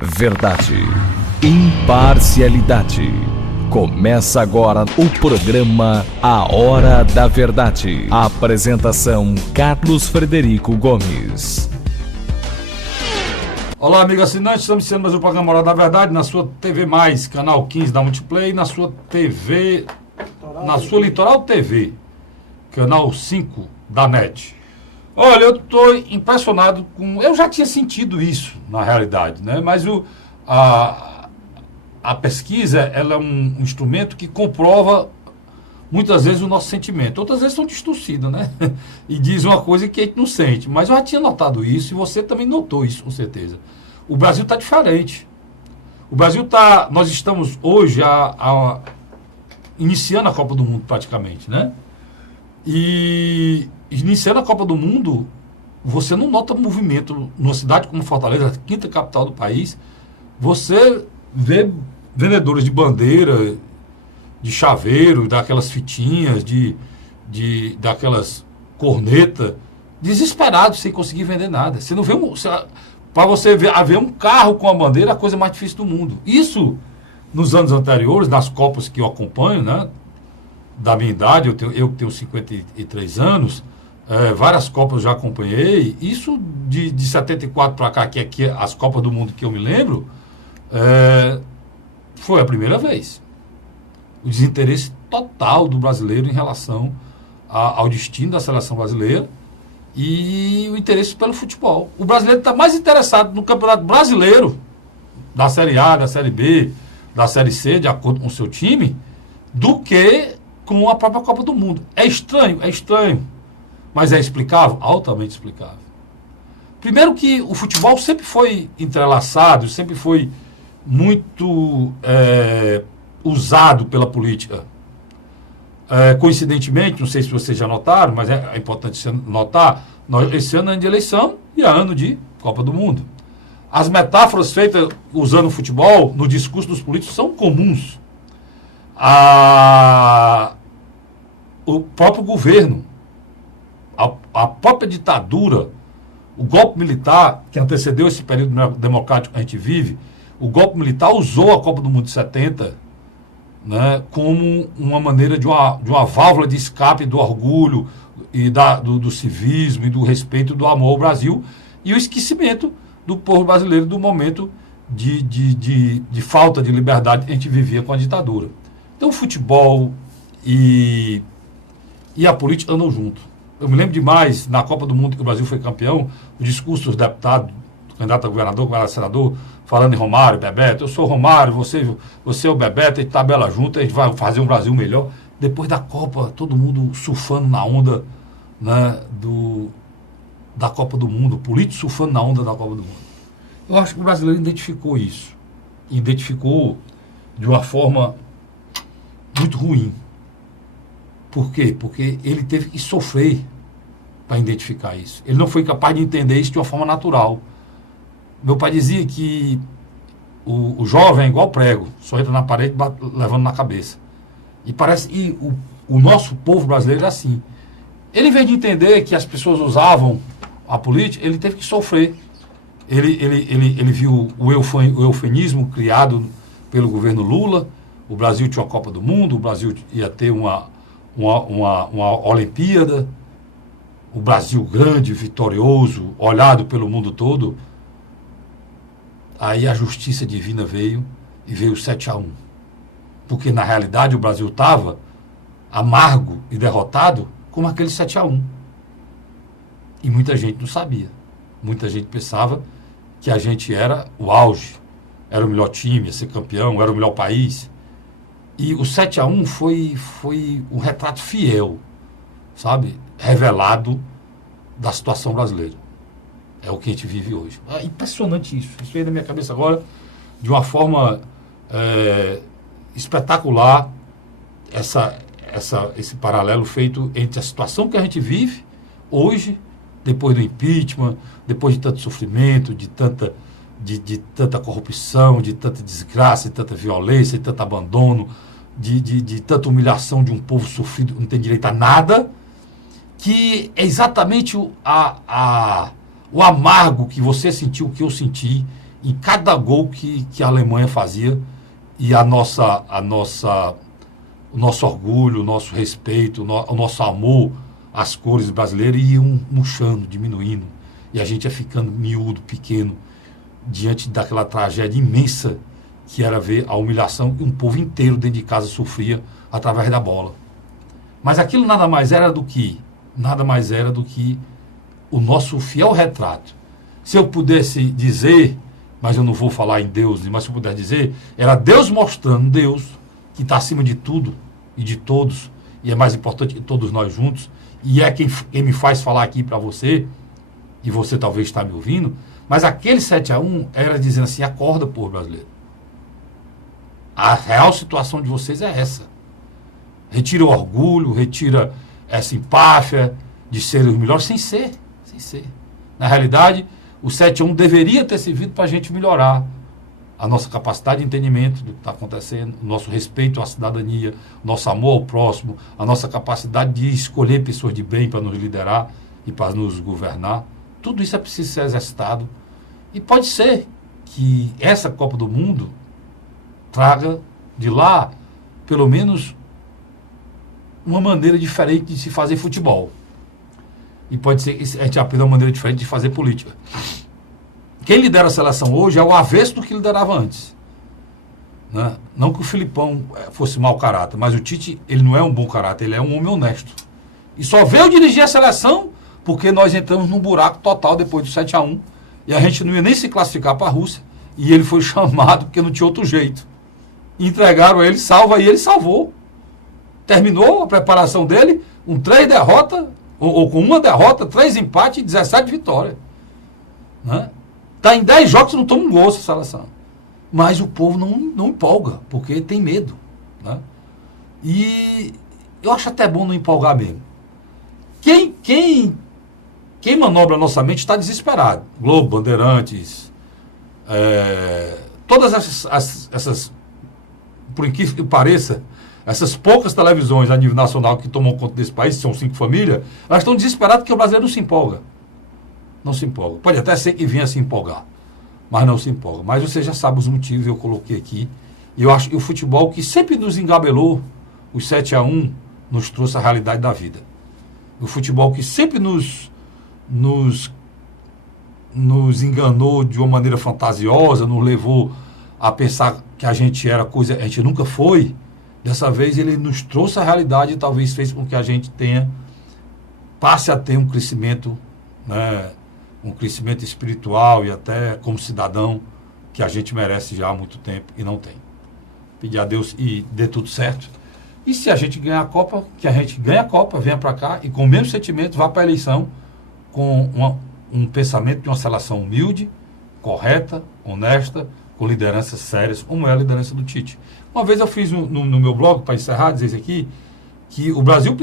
Verdade, imparcialidade. Começa agora o programa A Hora da Verdade. A apresentação: Carlos Frederico Gomes. Olá, amigo assinante, estamos iniciando mais um programa A Hora da Verdade na sua TV+, canal 15 da Multiplay, na sua TV, na sua Litoral TV, canal 5 da NET. Olha, eu estou impressionado com... Eu já tinha sentido isso, na realidade, né? Mas a pesquisa, ela é um instrumento que comprova, muitas vezes, o nosso sentimento. Outras vezes são distorcidas, né? E diz uma coisa que a gente não sente. Mas eu já tinha notado isso, e você também notou isso, com certeza. O Brasil está diferente. O Brasil está... Nós estamos hoje iniciando a Copa do Mundo, praticamente, né? E... iniciando a Copa do Mundo, você não nota movimento numa cidade como Fortaleza, a quinta capital do país. Você vê vendedores de bandeira, de chaveiro, daquelas fitinhas, daquelas cornetas, desesperados sem conseguir vender nada. Você não vê para você haver um carro com a bandeira, é a coisa mais difícil do mundo. Isso, nos anos anteriores, nas Copas que eu acompanho, né, da minha idade, eu que tenho 53 anos, várias Copas eu já acompanhei. Isso de 74 para cá, que aqui as Copas do Mundo que eu me lembro, foi a primeira vez. O desinteresse total do brasileiro em relação ao destino da seleção brasileira e o interesse pelo futebol. O brasileiro está mais interessado no Campeonato Brasileiro, da Série A, da Série B, da Série C, de acordo com o seu time, do que com a própria Copa do Mundo. É estranho, mas é explicável? Altamente explicável. Primeiro que o futebol sempre foi entrelaçado, sempre foi muito usado pela política. Coincidentemente, não sei se vocês já notaram, mas é importante notar, esse ano é ano de eleição e é ano de Copa do Mundo. As metáforas feitas usando o futebol no discurso dos políticos são comuns. O próprio governo, a própria ditadura, o golpe militar que antecedeu esse período democrático que a gente vive, o golpe militar usou a Copa do Mundo de 70, né, como uma maneira de uma válvula de escape do orgulho e do civismo e do respeito, do amor ao Brasil e o esquecimento do povo brasileiro do momento de falta de liberdade que a gente vivia com a ditadura. Então o futebol e a política andam junto. Eu me lembro demais, na Copa do Mundo que o Brasil foi campeão, o discurso dos deputados, do candidato a governador, candidato a senador, falando em Romário, Bebeto. Eu sou Romário, você é o Bebeto, a gente tabela junto, a gente vai fazer um Brasil melhor. Depois da Copa, todo mundo surfando na onda, né, da Copa do Mundo, político surfando na onda da Copa do Mundo. Eu acho que o brasileiro identificou isso. Identificou de uma forma muito ruim. Por quê? Porque ele teve que sofrer para identificar isso. Ele não foi capaz de entender isso de uma forma natural. Meu pai dizia que o jovem é igual prego, só entra na parede levando na cabeça. E parece que o nosso povo brasileiro é assim. Ele, em vez de entender que as pessoas usavam a política, ele teve que sofrer. Ele viu o eufemismo criado pelo governo Lula. O Brasil tinha uma Copa do Mundo, o Brasil ia ter uma Olimpíada, o Brasil grande, vitorioso, olhado pelo mundo todo. Aí a justiça divina veio e veio 7-1. Porque na realidade o Brasil estava amargo e derrotado como aquele 7-1. E muita gente não sabia. Muita gente pensava que a gente era o auge, era o melhor time, ia ser campeão, era o melhor país. E o 7-1 foi um retrato fiel, sabe? Revelado da situação brasileira. É o que a gente vive hoje. É impressionante isso. Isso veio na minha cabeça agora de uma forma espetacular, esse paralelo feito entre a situação que a gente vive hoje, depois do impeachment, depois de tanto sofrimento, de tanta corrupção, de tanta desgraça, de tanta violência, de tanto abandono, de tanta humilhação de um povo sofrido que não tem direito a nada, que é exatamente o amargo que você sentiu, que eu senti em cada gol que a Alemanha fazia, e o nosso orgulho, o nosso respeito, o nosso amor às cores brasileiras iam murchando, diminuindo, e a gente ia ficando miúdo, pequeno, diante daquela tragédia imensa que era ver a humilhação que um povo inteiro dentro de casa sofria através da bola. Mas aquilo nada mais era do que o nosso fiel retrato. Se eu pudesse dizer, mas eu não vou falar em Deus, mas se eu puder dizer, era Deus mostrando, Deus, que está acima de tudo e de todos, e é mais importante que todos nós juntos, e é quem me faz falar aqui para você, e você talvez está me ouvindo, mas aquele 7-1 era dizendo assim: acorda, povo brasileiro. A real situação de vocês é essa. Retira o orgulho, retira essa empáfia de ser os melhores, sem ser. Na realidade, o 7-1 deveria ter servido para a gente melhorar a nossa capacidade de entendimento do que está acontecendo, o nosso respeito à cidadania, o nosso amor ao próximo, a nossa capacidade de escolher pessoas de bem para nos liderar e para nos governar. Tudo isso é preciso ser exercitado. E pode ser que essa Copa do Mundo traga de lá, pelo menos, uma maneira diferente de se fazer futebol. E pode ser que a gente aprenda uma maneira diferente de fazer política. Quem lidera a seleção hoje é o avesso do que liderava antes. Né? Não que o Filipão fosse mau caráter, mas o Tite, ele não é um bom caráter, ele é um homem honesto. E só veio dirigir a seleção porque nós entramos num buraco total depois do 7-1, e a gente não ia nem se classificar para a Rússia, e ele foi chamado porque não tinha outro jeito. Entregaram a ele, salva, e ele salvou. Terminou a preparação dele com 3 derrotas, ou com 1 derrota, 3 empates e 17 vitórias. Né? Está em 10 jogos e não toma um gol essa seleção. Mas o povo não empolga, porque tem medo. Né? E eu acho até bom não empolgar mesmo. Quem manobra a nossa mente está desesperado. Globo, Bandeirantes, todas essas, por incrível que pareça, essas poucas televisões a nível nacional que tomam conta desse país, são 5 famílias, elas estão desesperadas porque o brasileiro não se empolga. Não se empolga. Pode até ser que venha se empolgar, mas não se empolga. Mas você já sabe os motivos, eu coloquei aqui. E eu acho que o futebol que sempre nos engabelou, os 7-1, nos trouxe a realidade da vida. O futebol que sempre nos enganou de uma maneira fantasiosa, nos levou a pensar que a gente era coisa, a gente nunca foi. Dessa vez ele nos trouxe a realidade e talvez fez com que a gente passe a ter um crescimento, né, um crescimento espiritual e até como cidadão que a gente merece já há muito tempo e não tem. Pedir a Deus e dê tudo certo. E se a gente ganhar a Copa, que a gente ganhe a Copa, venha para cá e com o mesmo sentimento vá para a eleição com um pensamento de uma seleção humilde, correta, honesta, com lideranças sérias, como é a liderança do Tite. Uma vez eu fiz no meu blog, para encerrar, dizer isso aqui, que o Brasil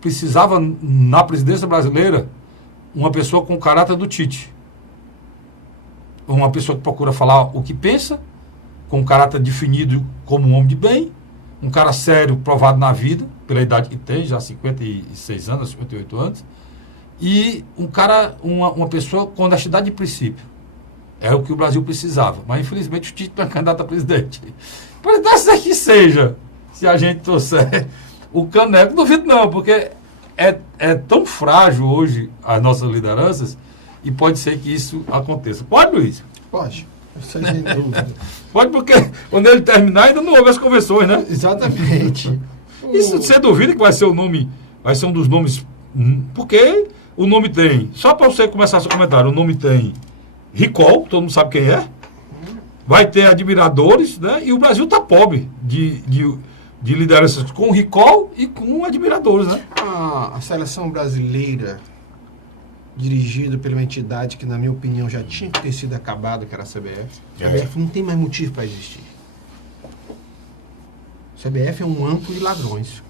precisava, na presidência brasileira, uma pessoa com o caráter do Tite. Uma pessoa que procura falar o que pensa, com um caráter definido como um homem de bem, um cara sério, provado na vida, pela idade que tem, já 56 anos, 58 anos, e uma pessoa com honestidade de princípio. É o que o Brasil precisava. Mas, infelizmente, o Tite não é candidato a presidente. Pode até ser que seja, se a gente trouxer o caneco. Duvido não, porque é tão frágil hoje as nossas lideranças e pode ser que isso aconteça. Pode, Luiz? Pode. Sem dúvida. Pode, porque quando ele terminar ainda não houve as convenções, né? Exatamente. Isso você duvida que vai ser um dos nomes, porque o nome tem, só para você começar seu comentário, o nome tem recall, todo mundo sabe quem é, vai ter admiradores, né? E o Brasil está pobre de lideranças com recall e com admiradores, né? A seleção brasileira, dirigida pela uma entidade que, na minha opinião, já tinha que ter sido acabada, que era a CBF. A CBF não tem mais motivo para existir. A CBF é um antro de ladrões.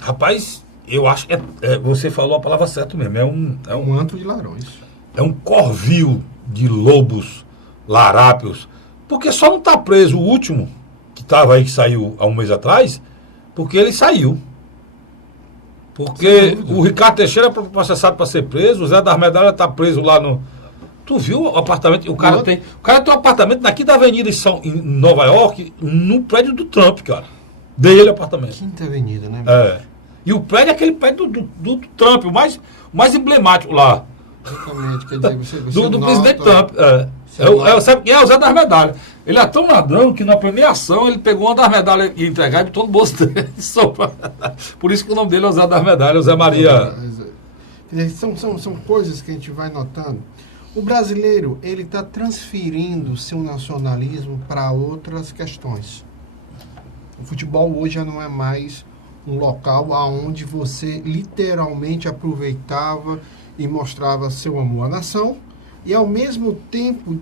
Rapaz, eu acho que você falou a palavra certa mesmo. É um antro de ladrões. É um corvil de lobos larápios. Porque só não está preso o último, que estava aí, que saiu há um mês atrás, porque ele saiu. Porque o Ricardo Teixeira é processado para ser preso, o Zé das Medalhas está preso lá Tu viu o apartamento? O cara tem um apartamento aqui da avenida em Nova York, no prédio do Trump, cara. Dele apartamento. Quinta Avenida, né? É. E o prédio é aquele prédio do Trump, o mais emblemático lá. Exatamente, quer dizer, você Do nota, presidente Trump. Sabe quem é? O Zé das Medalhas. Ele é tão ladrão que na premiação ele pegou uma das medalhas e entregar e botou no bolso dele. Por isso que o nome dele é o Zé das Medalhas, o Zé Maria. Quer dizer, são coisas que a gente vai notando. O brasileiro, ele está transferindo seu nacionalismo para outras questões. O futebol hoje já não é mais um local onde você literalmente aproveitava e mostrava seu amor à nação e, ao mesmo tempo,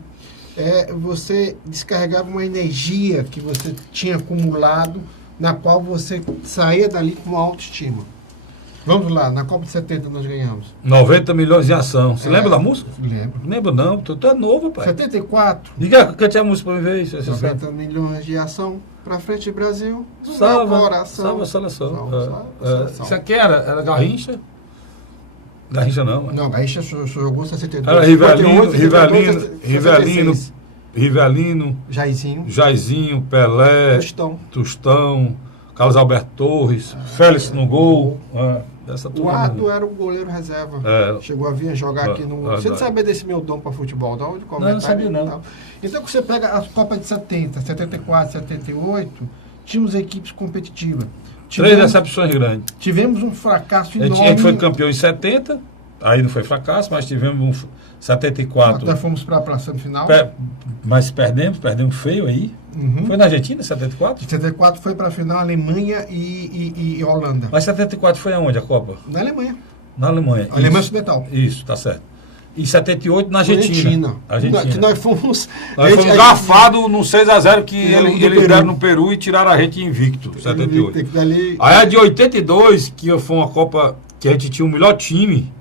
você descarregava uma energia que você tinha acumulado, na qual você saía dali com uma autoestima. Vamos lá, na Copa de 70 nós ganhamos. 90 milhões de ação. Você lembra da música? Lembro. Lembro não, tu é novo, pai. 74. Diga, cante a música pra mim ver. 90 milhões de ação. Pra frente, Brasil. Salva a seleção. Isso aqui era Garrincha? Garrincha não, mano. Não, Garrincha só jogou 72. Era Rivelino, Jairzinho, Pelé, Tostão, Carlos Alberto Torres, Félix no gol. O Arthur era o goleiro reserva. Chegou a vir jogar aqui no... Você não sabia desse meu dom para futebol, não? Não sabia não. Então, você pega as Copas de 70, 74, 78, tínhamos equipes competitivas. 3 decepções grandes. Tivemos um fracasso enorme. A gente foi campeão em 70, aí não foi fracasso, mas tivemos um 74. Nós fomos para a semifinal. Mas perdemos feio aí. Uhum. Foi na Argentina, 74? 74 foi para a final Alemanha e Holanda. Mas 74 foi aonde a Copa? Na Alemanha. Na Alemanha. Alemanha Ocidental. Isso, tá certo. E 78 na Argentina. Que nós fomos... Nós fomos garfados no 6-0 que eles deram no Peru e tiraram a gente invicto. 78. Aí a de 82, que foi uma Copa que a gente tinha o melhor time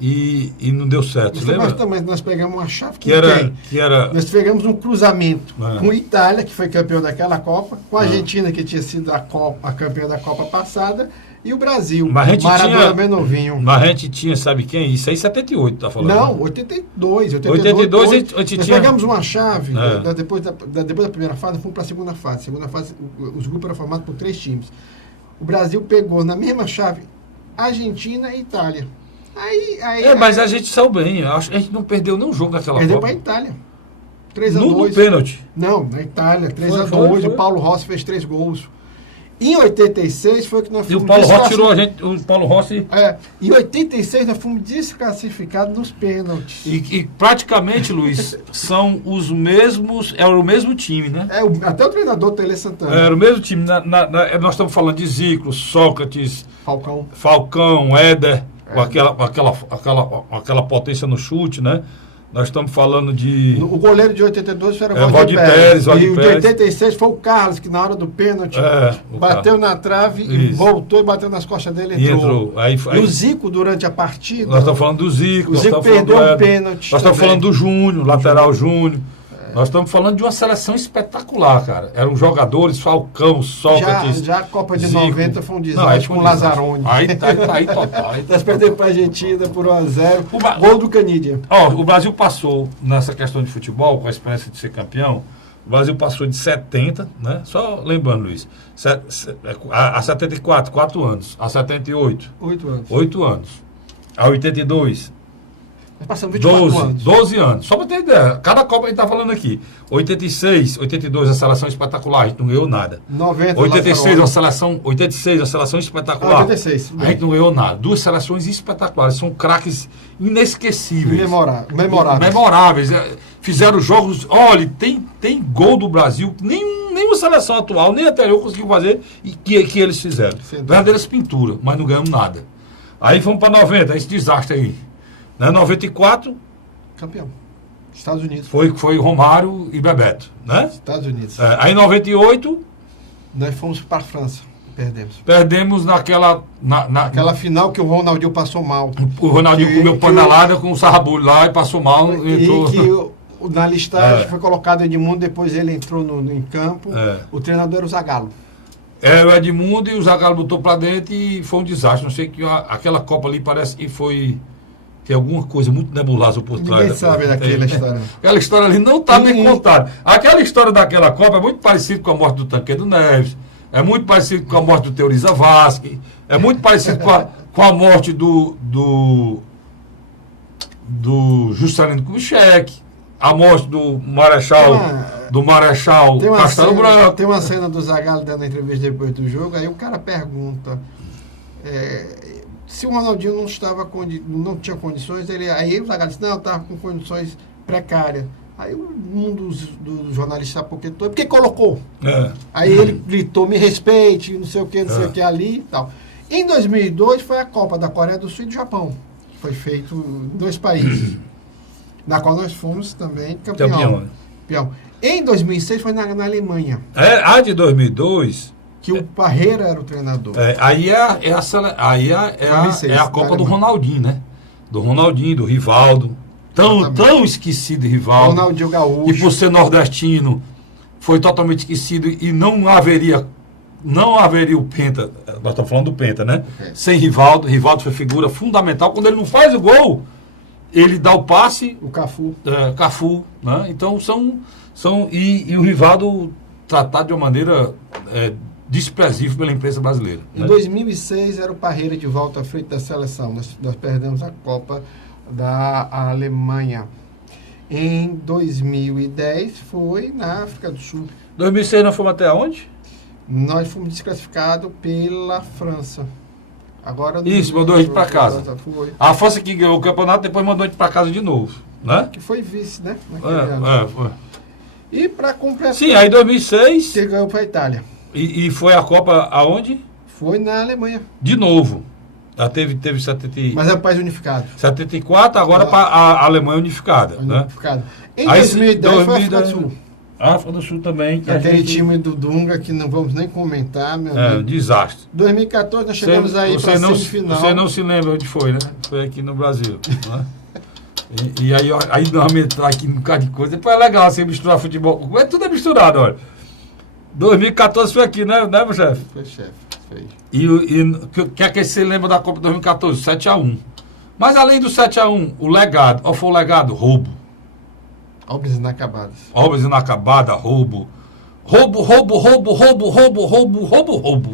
e não deu certo. Mas nós pegamos uma chave que era... Nós pegamos um cruzamento com a Itália, que foi campeão daquela Copa, com a Argentina, que tinha sido a campeã da Copa passada, e o Brasil, Maradona bem novinho. Mas a gente tinha, sabe quem? Isso aí 78, tá falando? Não, 82. 82 a gente nós tinha... pegamos uma chave, depois da primeira fase, fomos para a segunda fase. Segunda fase, os grupos eram formados por 3 times. O Brasil pegou na mesma chave Argentina e Itália. Mas a gente saiu bem. A gente não perdeu nenhum jogo naquela Copa. Perdeu para a Itália. 3-2. No pênalti. Não, na Itália, 3-2. O Paulo Rossi fez 3 gols. Em 86 foi que nós fomos... E o Paulo Rossi tirou a gente... O Paulo Rossi... Em 86 nós fomos desclassificados nos pênaltis. E praticamente, Luiz, são os mesmos... Era o mesmo time, né? Até o treinador Tele Santana. Era o mesmo time. Nós estamos falando de Zico, Sócrates... Falcão, Éder... Com aquela potência no chute, né? Nós estamos falando de... O goleiro de 82 era o Valdir Pérez. E o de 86 foi o Carlos, que na hora do pênalti bateu na trave e voltou e bateu nas costas dele e entrou. Aí, e o Zico, durante a partida... Nós estamos falando do Zico. O Zico perdeu um pênalti. Nós estamos falando do Júnior, lateral Júnior. Nós estamos falando de uma seleção espetacular, cara. Eram jogadores, Falcão, Sócrates. Já a Copa de Zico. 90 foi um desastre com o Lazzaroni. Aí total. Nós perdemos para a Argentina por 1-0. Gol do Canidia. O Brasil passou, nessa questão de futebol, com a experiência de ser campeão, o Brasil passou de 70, né? Só lembrando, Luiz. A 74, 4 anos. A 78, 8 anos. 8 anos. A 82... Nós passamos 24 anos. 12 anos. Só para ter ideia. Cada Copa a gente está falando aqui. 86, 82, a seleção espetacular. A gente não ganhou nada. 90, 86, a seleção espetacular. 86. A gente não ganhou nada. 2 seleções espetaculares. São craques inesquecíveis. Memoráveis. Fizeram jogos... Olha, tem gol do Brasil. Nenhuma seleção atual, nem anterior, conseguiu fazer e que eles fizeram. Verdadeiras pinturas, mas não ganhamos nada. Aí fomos para 90, esse desastre aí. 94... Campeão. Estados Unidos. Foi Romário e Bebeto, né? Estados Unidos. Aí em 98... Nós fomos para a França. Perdemos naquela... Aquela final que o Ronaldinho passou mal. O Ronaldinho comeu panelada com o Sarrabulho lá e passou mal. Na listagem foi colocado Edmundo, depois ele entrou em campo. O treinador era o Zagallo. Era o Edmundo e o Zagallo botou para dentro e foi um desastre. Não sei que aquela Copa ali parece que foi Tem alguma coisa muito nebulosa por trás. Ninguém sabe daquela história. Aquela história ali não está bem contada. Aquela história daquela Copa é muito parecida com a morte do Tancredo Neves, é muito parecido com a morte do Teoriza Vasque, é muito parecido com a morte do Juscelino Kubitschek, a morte do Marechal Castelo Branco. Tem uma cena do Zagallo dando a entrevista depois do jogo, aí o cara pergunta se o Ronaldinho não tinha condições, aí o Zagallo disse, não, estava com condições precárias. Aí um dos jornalistas apoquetou, porque colocou. Aí ele gritou, me respeite, não sei o que ali e tal. Em 2002 foi a Copa da Coreia do Sul e do Japão. Foi feito em 2 países, na qual nós fomos também campeão. Em 2006 foi na Alemanha. De 2002... Que o Parreira era o treinador. Aí é a Copa do Ronaldinho, né? Do Ronaldinho, do Rivaldo. Tão esquecido Rivaldo. Ronaldinho Gaúcho. E por ser nordestino, foi totalmente esquecido e não haveria o Penta. Nós estamos falando do Penta, né? Sem Rivaldo. Rivaldo foi figura fundamental. Quando ele não faz o gol, ele dá o passe. O Cafu. Cafu, né? Então e o Rivaldo tratado de uma maneira desprezível pela imprensa brasileira. Em 2006 era o Parreira de volta à frente da seleção. Nós perdemos a Copa da Alemanha. Em 2010 foi na África do Sul. 2006 nós fomos até onde? Nós fomos desclassificados pela França. Agora isso, mandou a gente para casa. Foi. A França que ganhou o campeonato, depois mandou a gente para casa de novo, né? Que foi vice, né? Foi. E para completar... Sim, aí 2006... Que ganhou para a Itália. E foi a Copa aonde? Foi na Alemanha. De novo. Já teve 70... Mas é o país unificado. 74, agora para a Alemanha unificada. Unificado. Em 2010 foi a África do Sul. A África do Sul também. Aquele time do Dunga que não vamos nem comentar, meu amigo. Desastre. 2014 nós chegamos aí para a semifinal. Você não se lembra onde foi, né? Foi aqui no Brasil. Né? E aí nós vamos entrar aqui num bocado de coisa. Depois é legal você misturar futebol. Tudo é misturado, olha. 2014 foi aqui, né meu chefe? Foi, chefe. Foi. E o que é que você lembra da Copa 2014? 7-1. Mas além do 7-1, o legado. Qual foi o legado? Roubo. Obras inacabadas. Obras inacabadas, roubo. Roubo.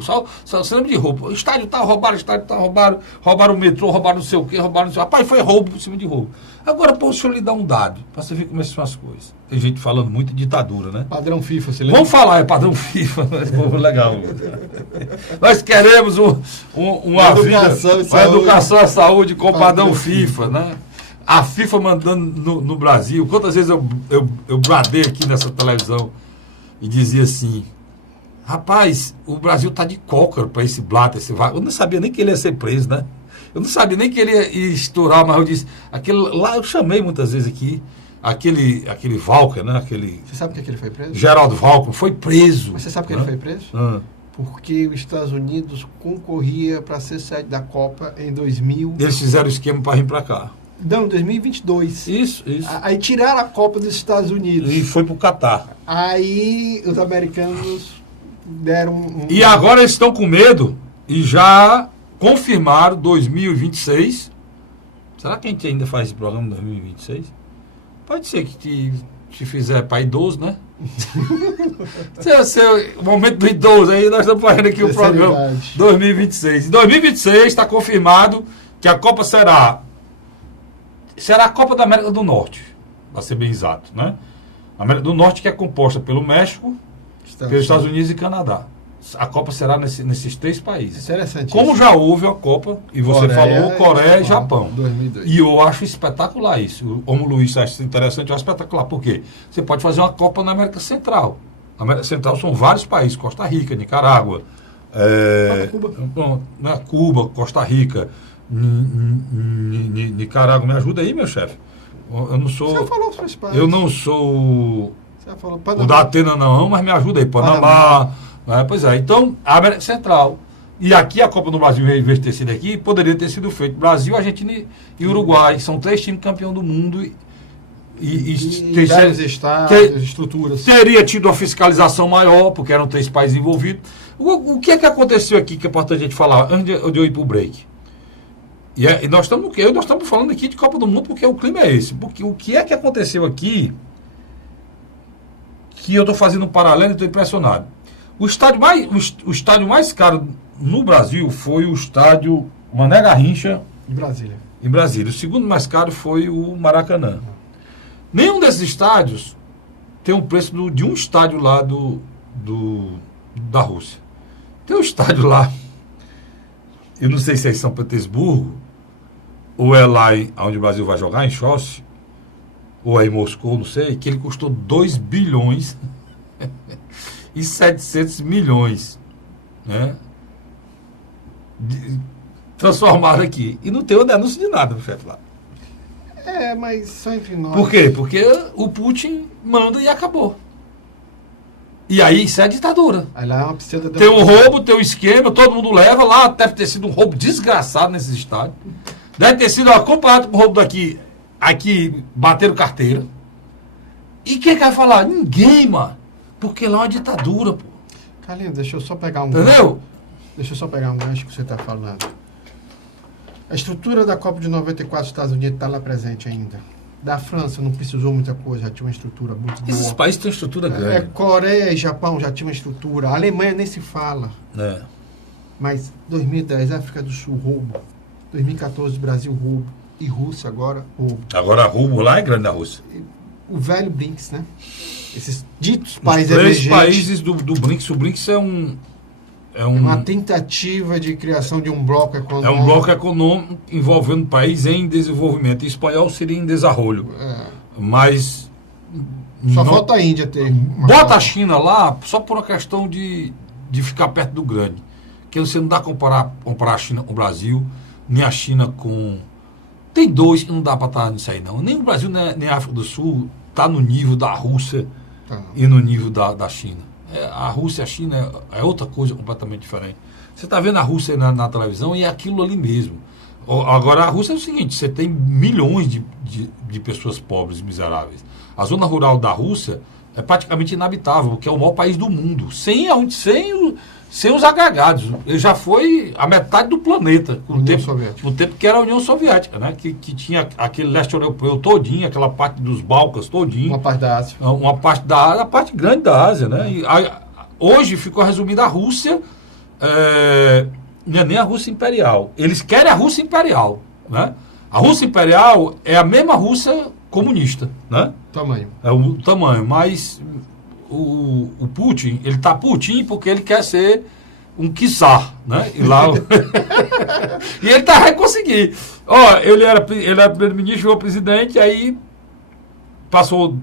Só você lembra de roubo. O estádio tá roubado, roubaram o metrô, roubaram não sei o quê, Rapaz, foi roubo por cima de roubo. Agora, deixa eu lhe dar um dado, para você ver como são as coisas. Tem gente falando muito de ditadura, né? Padrão FIFA, você lembra? Vamos falar, padrão FIFA, legal. Nós queremos uma educação e saúde com padrão FIFA, né? A FIFA mandando no Brasil. Quantas vezes eu bradei aqui nessa televisão e dizia assim, rapaz, o Brasil tá de cócaro para esse Blatter, eu não sabia nem que ele ia ser preso, né? Eu não sabia nem que ele ia estourar, mas eu disse, lá eu chamei muitas vezes aqui, aquele Valker, né? Você sabe por que ele foi preso? Geraldo Valker foi preso. Mas você sabe por que ele foi preso? Porque os Estados Unidos concorria para ser sede da Copa em 2000. Eles fizeram o esquema para vir para cá. Não, 2022. Isso. Aí tiraram a Copa dos Estados Unidos. E foi pro Catar. Aí os americanos deram E agora eles estão com medo e já confirmaram 2026. Será que a gente ainda faz esse programa em 2026? Pode ser que te fizer para idoso, né? O momento do idoso, aí nós estamos fazendo aqui o programa 2026. Em 2026 está confirmado que a Copa será a Copa da América do Norte, para ser bem exato, né? A América do Norte que é composta pelo México, pelos Estados Unidos e Canadá. A Copa será nesses 3 países. Interessante. Como já houve a Copa, e você falou, Coreia e Japão. 2002. E eu acho espetacular isso. Como o Luiz acha interessante, eu acho espetacular. Por quê? Você pode fazer uma Copa na América Central. Na América Central são vários países, Costa Rica, Nicarágua, Cuba, Costa Rica, Nicarágua. Me ajuda aí, meu chefe. Eu não sou. Você falou os principais. Eu não sou o da Atena, não, mas me ajuda aí. Panamá. Pois é, então, a América Central. E aqui a Copa do Brasil, em vez de ter sido aqui, poderia ter sido feito Brasil, Argentina e Uruguai. São 3 times campeões do mundo. E vários estados, estruturas. Teria tido uma fiscalização maior, porque eram 3 países envolvidos. O que é que aconteceu aqui que é importante a gente falar, antes de eu ir para o break? E nós estamos falando aqui de Copa do Mundo porque o clima é esse. Porque o que é que aconteceu aqui que eu estou fazendo um paralelo e estou impressionado. O estádio mais caro no Brasil foi o estádio Mané Garrincha, em Brasília. O segundo mais caro foi o Maracanã. Nenhum desses estádios tem um preço de um estádio lá da Rússia. Tem um estádio lá, eu não sei se é em São Petersburgo, ou é lá onde o Brasil vai jogar, em Sochi, ou é em Moscou, não sei, que ele custou 2 bilhões e 700 milhões, né? Transformado aqui. E não tem o denúncio de nada, meu chefe, lá. Mas só entre nós. Por quê? Porque o Putin manda e acabou. E aí isso é ditadura. Aí lá é uma pseudo tem um roubo, tem um esquema, todo mundo leva. Lá deve ter sido um roubo desgraçado nesses estádios. Deve ter sido comparado com o roubo daqui. Aqui bateram carteira. E quem vai falar? Ninguém, mano. Porque lá é uma ditadura, pô. Carlinhos, deixa eu só pegar um Entendeu? Deixa eu só pegar um gancho que você está falando. A estrutura da Copa de 94 dos Estados Unidos está lá presente ainda. Da França não precisou muita coisa, já tinha uma estrutura muito boa. Esses países têm estrutura grande. Coreia e Japão já tinham uma estrutura. A Alemanha nem se fala. Mas 2010, África do Sul, roubo. 2014, Brasil, roubo. E Rússia agora, roubo. Agora roubo lá é grande na Rússia. O velho BRICS, né? Esses ditos países emergentes. Os 3 países do BRICS. O BRICS é uma tentativa de criação de um bloco econômico. É um bloco econômico envolvendo países em desenvolvimento. Em espanhol seria em desarrollo. Mas... Só falta a Índia ter... Bota a China lá só por uma questão de ficar perto do grande. Porque você não dá comparar a China com o Brasil, nem a China com... Tem 2 que não dá para estar nisso aí, não. Nem o Brasil, nem a África do Sul está no nível da Rússia e no nível da China. A Rússia e a China é outra coisa completamente diferente. Você está vendo a Rússia na televisão e é aquilo ali mesmo. Agora, a Rússia é o seguinte, você tem milhões de pessoas pobres e miseráveis. A zona rural da Rússia é praticamente inabitável, porque é o maior país do mundo, sem os agregados. Ele já foi a metade do planeta, no tempo que era a União Soviética, né? que tinha aquele leste europeu todinho, aquela parte dos Balcãs todinho. Uma parte da Ásia. Uma parte da Ásia, a parte grande da Ásia. Né? E hoje ficou resumida a Rússia, não é nem a Rússia Imperial. Eles querem a Rússia Imperial. Né? A Rússia Imperial é a mesma Rússia comunista. Né? Tamanho. É o tamanho, mas... O Putin, ele tá Putin porque ele quer ser um czar, né? E lá e ele vai conseguir. Ele era primeiro-ministro, virou presidente, aí passou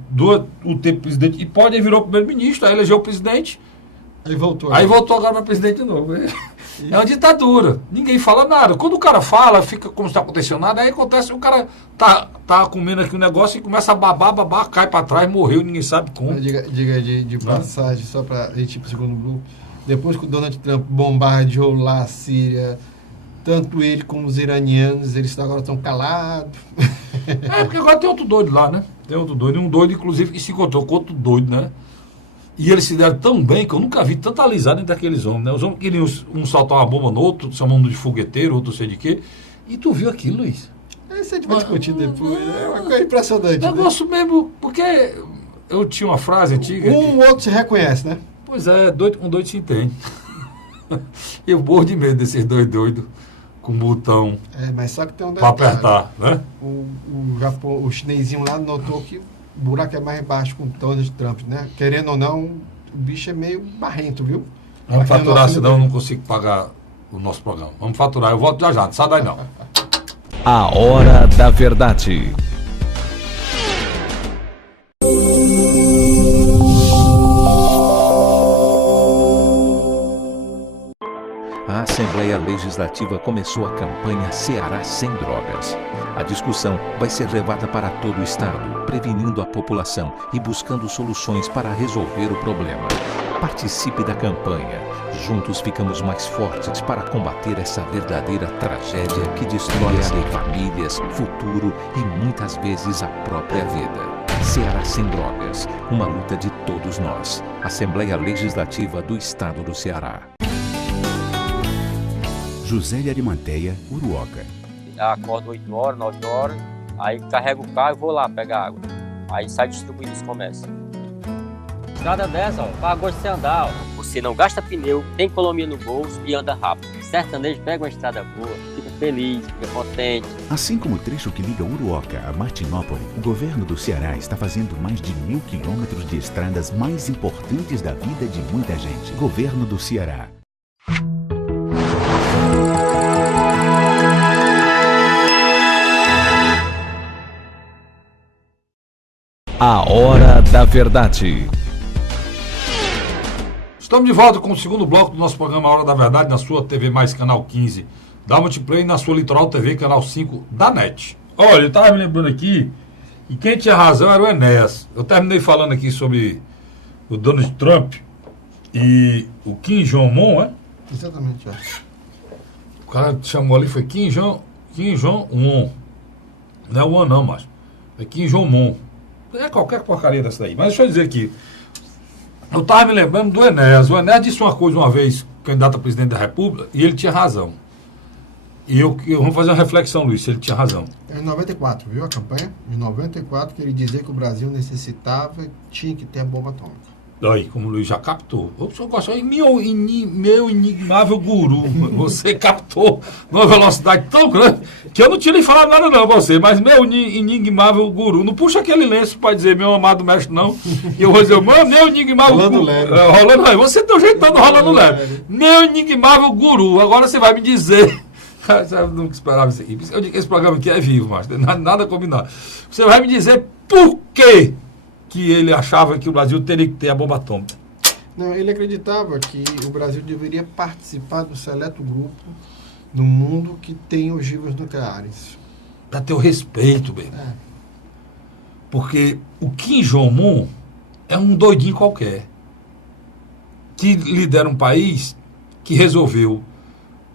o tempo presidente e virou primeiro-ministro, aí elegeu o presidente. Aí voltou agora para presidente de novo. É uma ditadura. Ninguém fala nada. Quando o cara fala, fica como se não aconteceu nada, aí acontece, o cara tá comendo aqui um negócio e começa a babar, cai para trás, morreu, ninguém sabe como. Diga de passagem, só para a gente ir para o segundo grupo. Depois que o Donald Trump bombardeou lá a Síria, tanto ele como os iranianos, eles agora estão calados. Porque agora tem outro doido lá, né? Tem outro doido. Um doido, inclusive, que se encontrou com outro doido, né? E eles se deram tão bem que eu nunca vi tanta alisada entre aqueles homens, né? Os homens queriam um soltar uma bomba no outro, chamando de fogueteiro, outro não sei de quê. E tu viu aquilo, Luiz? Isso a gente vai discutir depois. É uma coisa impressionante. Negócio mesmo, porque eu tinha uma frase antiga. Outro se reconhece, né? Pois é, doido com doido se entende. Eu morro de medo desses dois doidos com botão. Mas só que tem um detalhe. Para apertar, né? O chinesinho lá notou que o buraco é mais baixo com o Donald Trump, né? Querendo ou não, o bicho é meio barrento, viu? Vamos faturar, senão eu não consigo pagar o nosso programa. Vamos faturar, eu volto já, não sai daí não. A Hora da Verdade. A Assembleia Legislativa começou a campanha Ceará Sem Drogas. A discussão vai ser levada para todo o estado, prevenindo a população e buscando soluções para resolver o problema. Participe da campanha. Juntos ficamos mais fortes para combater essa verdadeira tragédia que destrói famílias, futuro e muitas vezes a própria vida. Ceará Sem Drogas, uma luta de todos nós. Assembleia Legislativa do Estado do Ceará. José de Arimateia, Uruoca. acordo 8 horas, 9 horas, aí carrego o carro e vou lá pegar água. Aí sai distribuindo os comércios. Estrada dessa, ó, para gosto de você andar, ó. Você não gasta pneu, tem economia no bolso e anda rápido. Sertanejo pega uma estrada boa, fica feliz, fica contente. Assim como o trecho que liga Uruoca a Martinópole, o governo do Ceará está fazendo mais de 1.000 quilômetros de estradas mais importantes da vida de muita gente. Governo do Ceará. A Hora da Verdade. Estamos de volta com o segundo bloco do nosso programa A Hora da Verdade, na sua TV Mais Canal 15 da Multiplay e na sua Litoral TV Canal 5 da NET. Olha, eu estava me lembrando aqui que quem tinha razão era o Enéas. Eu terminei falando aqui sobre o Donald Trump e o Kim Jong-un, é? Exatamente, é. O cara chamou ali, foi Kim Jong-un. Não é o One não, mas é Kim Jong-un. É qualquer porcaria dessa daí. Mas deixa eu dizer aqui. Eu estava me lembrando do Enéas. O Enéas disse uma coisa uma vez, candidato a presidente da República, e ele tinha razão. E eu vou fazer uma reflexão, Luiz, se ele tinha razão. É em 94, viu a campanha? Em 94 que ele dizia que o Brasil necessitava, tinha que ter a bomba atômica. Aí, como o Luiz já captou. O senhor gosta, meu inigualável guru, você captou numa velocidade tão grande que eu não tinha nem falado nada não pra você, mas meu inigualável guru, não puxa aquele lenço pra dizer meu amado mestre não, e eu vou dizer, meu inigualável Rolando guru, leve. rolando leve, você tá ajeitando rolando leve, meu inigualável guru, agora você vai me dizer, eu não esperava isso aqui, eu digo que esse programa aqui é vivo, mas não tem nada combinado, você vai me dizer por quê que ele achava que o Brasil teria que ter a bomba atômica. Não, ele acreditava que o Brasil deveria participar do seleto grupo no mundo que tem ogivas nucleares. Para ter o respeito, bem. É. Porque o Kim Jong-un é um doidinho qualquer que lidera um país que resolveu,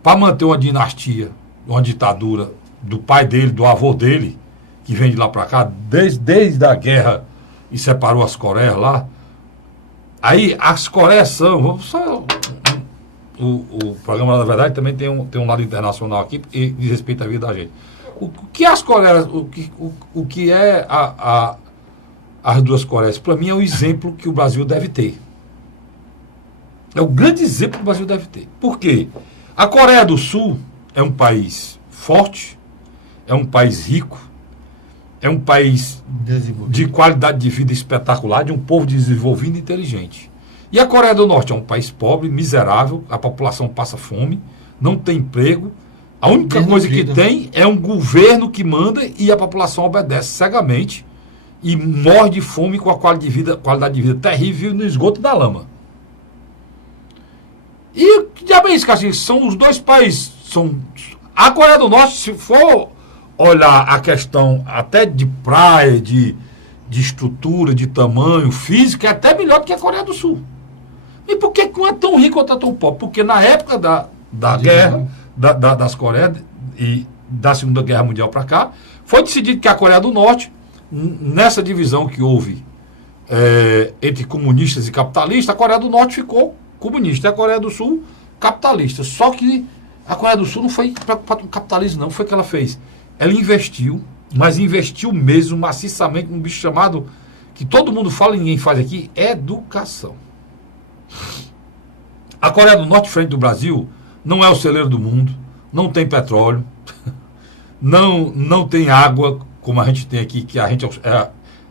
para manter uma dinastia, uma ditadura do pai dele, do avô dele, que vem de lá para cá, desde a guerra e separou as Coreias lá. Aí as Coreias são, o programa da verdade também tem um lado internacional aqui e diz respeito à vida da gente. O que as Coreias, o que é as duas Coreias, para mim é o exemplo que o Brasil deve ter. É o grande exemplo que o Brasil deve ter. Por quê? A Coreia do Sul é um país forte, é um país rico, é um país de qualidade de vida espetacular, de um povo desenvolvido e inteligente. E a Coreia do Norte é um país pobre, miserável, a população passa fome, não tem emprego, a única coisa que tem é um governo que manda e a população obedece cegamente e morre de fome com a qualidade de vida terrível no esgoto da lama. E que diabo é isso, Cassinho? São os dois países. A Coreia do Norte, se for olhar a questão até de praia, de estrutura, de tamanho físico, é até melhor do que a Coreia do Sul. E por que não é tão rico ou tá tão pobre? Porque na época da guerra das Coreias e da Segunda Guerra Mundial para cá, foi decidido que a Coreia do Norte, nessa divisão que houve entre comunistas e capitalistas, a Coreia do Norte ficou comunista e a Coreia do Sul capitalista. Só que a Coreia do Sul não foi preocupada com o capitalismo, não. Foi o que ela fez. Ela investiu, mas investiu mesmo maciçamente num bicho chamado, que todo mundo fala e ninguém faz aqui, educação. A Coreia do Norte, frente do Brasil, não é o celeiro do mundo, não tem petróleo, não tem água, como a gente tem aqui, que a gente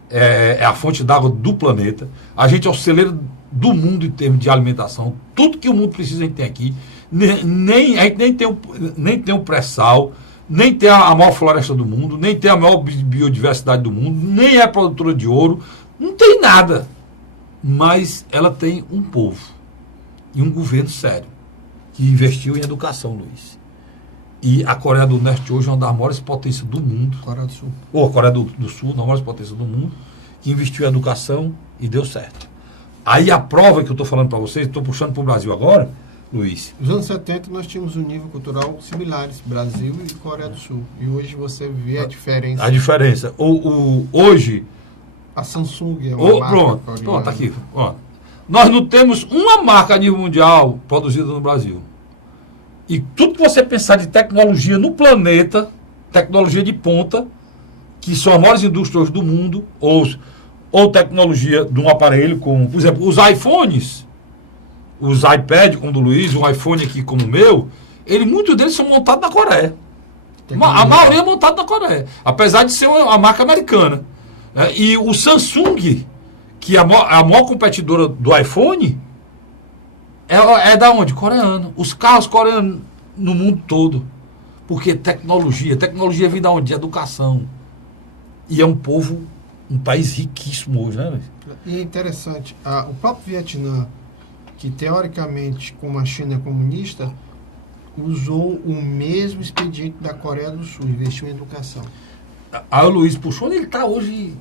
é a fonte d'água do planeta. A gente é o celeiro do mundo em termos de alimentação. Tudo que o mundo precisa a gente tem aqui. A gente nem tem o pré-sal, nem tem a maior floresta do mundo, nem tem a maior biodiversidade do mundo, nem é produtora de ouro, não tem nada. Mas ela tem um povo e um governo sério, que investiu em educação, Luiz. E a Coreia do Norte hoje é uma das maiores potências do mundo. Coreia do Sul. Ou a Coreia do Sul, uma das maiores potências do mundo, que investiu em educação e deu certo. Aí a prova que eu estou falando para vocês, estou puxando para o Brasil agora, Luiz. Nos anos 70 nós tínhamos um nível cultural similares, Brasil e Coreia do Sul. E hoje você vê a diferença. A diferença. Hoje... A Samsung é uma marca pronto, tá aqui. Ó. Nós não temos uma marca a nível mundial produzida no Brasil. E tudo que você pensar de tecnologia no planeta, tecnologia de ponta, que são as maiores indústrias do mundo, ou tecnologia de um aparelho como, por exemplo, os iPhones, os iPads como o do Luiz, um iPhone aqui como o meu, muitos deles são montados na Coreia. A maioria é montada na Coreia, apesar de ser uma marca americana. E o Samsung, que é a maior competidora do iPhone, é da onde? Coreano. Os carros coreanos no mundo todo. Porque tecnologia vem da onde? De educação. E é um país riquíssimo hoje, né? E é interessante, o próprio Vietnã, que teoricamente, como a China é comunista, usou o mesmo expediente da Coreia do Sul, investiu em educação. Aí o Luiz puxou, ele está hoje...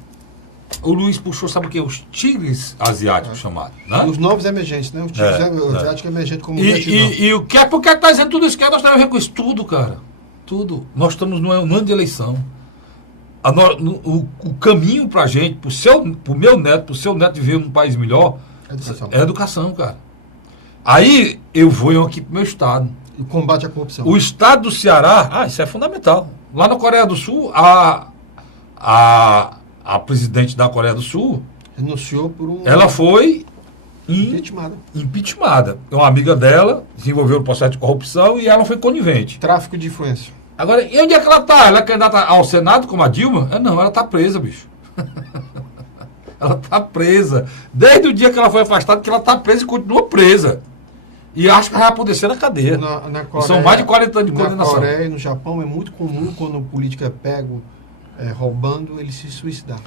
O Luiz puxou, sabe o que? Os tigres asiáticos chamados. Né? Os novos emergentes, né? Os tigres asiáticos emergentes como o Vietnã. E o que é? Por que está dizendo tudo isso? Que nós temos a ver com isso tudo, cara. Tudo. Nós estamos num ano de eleição. O caminho para a gente, para o meu neto, para o seu neto viver num país melhor, é educação, cara. Aí eu vou aqui para o meu estado. E combate à corrupção. O estado do Ceará, isso é fundamental. Lá na Coreia do Sul, a presidente da Coreia do Sul renunciou por um... Ela foi impeachmentada. Uma amiga dela desenvolveu o processo de corrupção e ela foi conivente. Tráfico de influência. Agora, e onde é que ela está? Ela é candidata ao Senado como a Dilma? Não, ela está presa, bicho. Ela está presa. Desde o dia que ela foi afastada, que ela está presa e continua presa. E acho que ela vai apodrecer na cadeia. Na Coreia, são mais de 40 anos de condenação. Na Coreia e no Japão é muito comum, quando o político é pego roubando, ele se suicidar.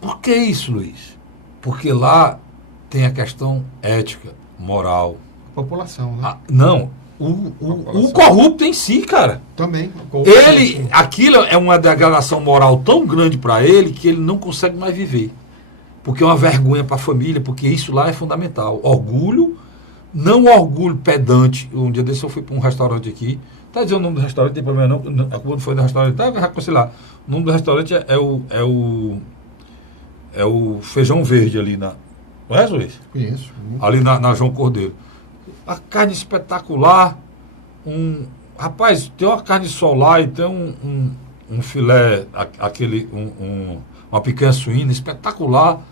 Por que isso, Luiz? Porque lá tem a questão ética, moral. A população, né? Não. O corrupto em si, cara. Também. Aquilo é uma degradação moral tão grande para ele que ele não consegue mais viver. Porque é uma vergonha para a família, porque isso lá é fundamental. Orgulho, não orgulho pedante. Um dia desse eu fui para um restaurante aqui. Tá dizendo o nome do restaurante, não tem problema não. Quando foi no restaurante, reconciliar. O nome do restaurante é o Feijão Verde ali na... Conhece, Luiz? Conheço. Ali na João Cordeiro. A carne espetacular. Rapaz, tem uma carne solar e tem um filé, uma picanha suína espetacular.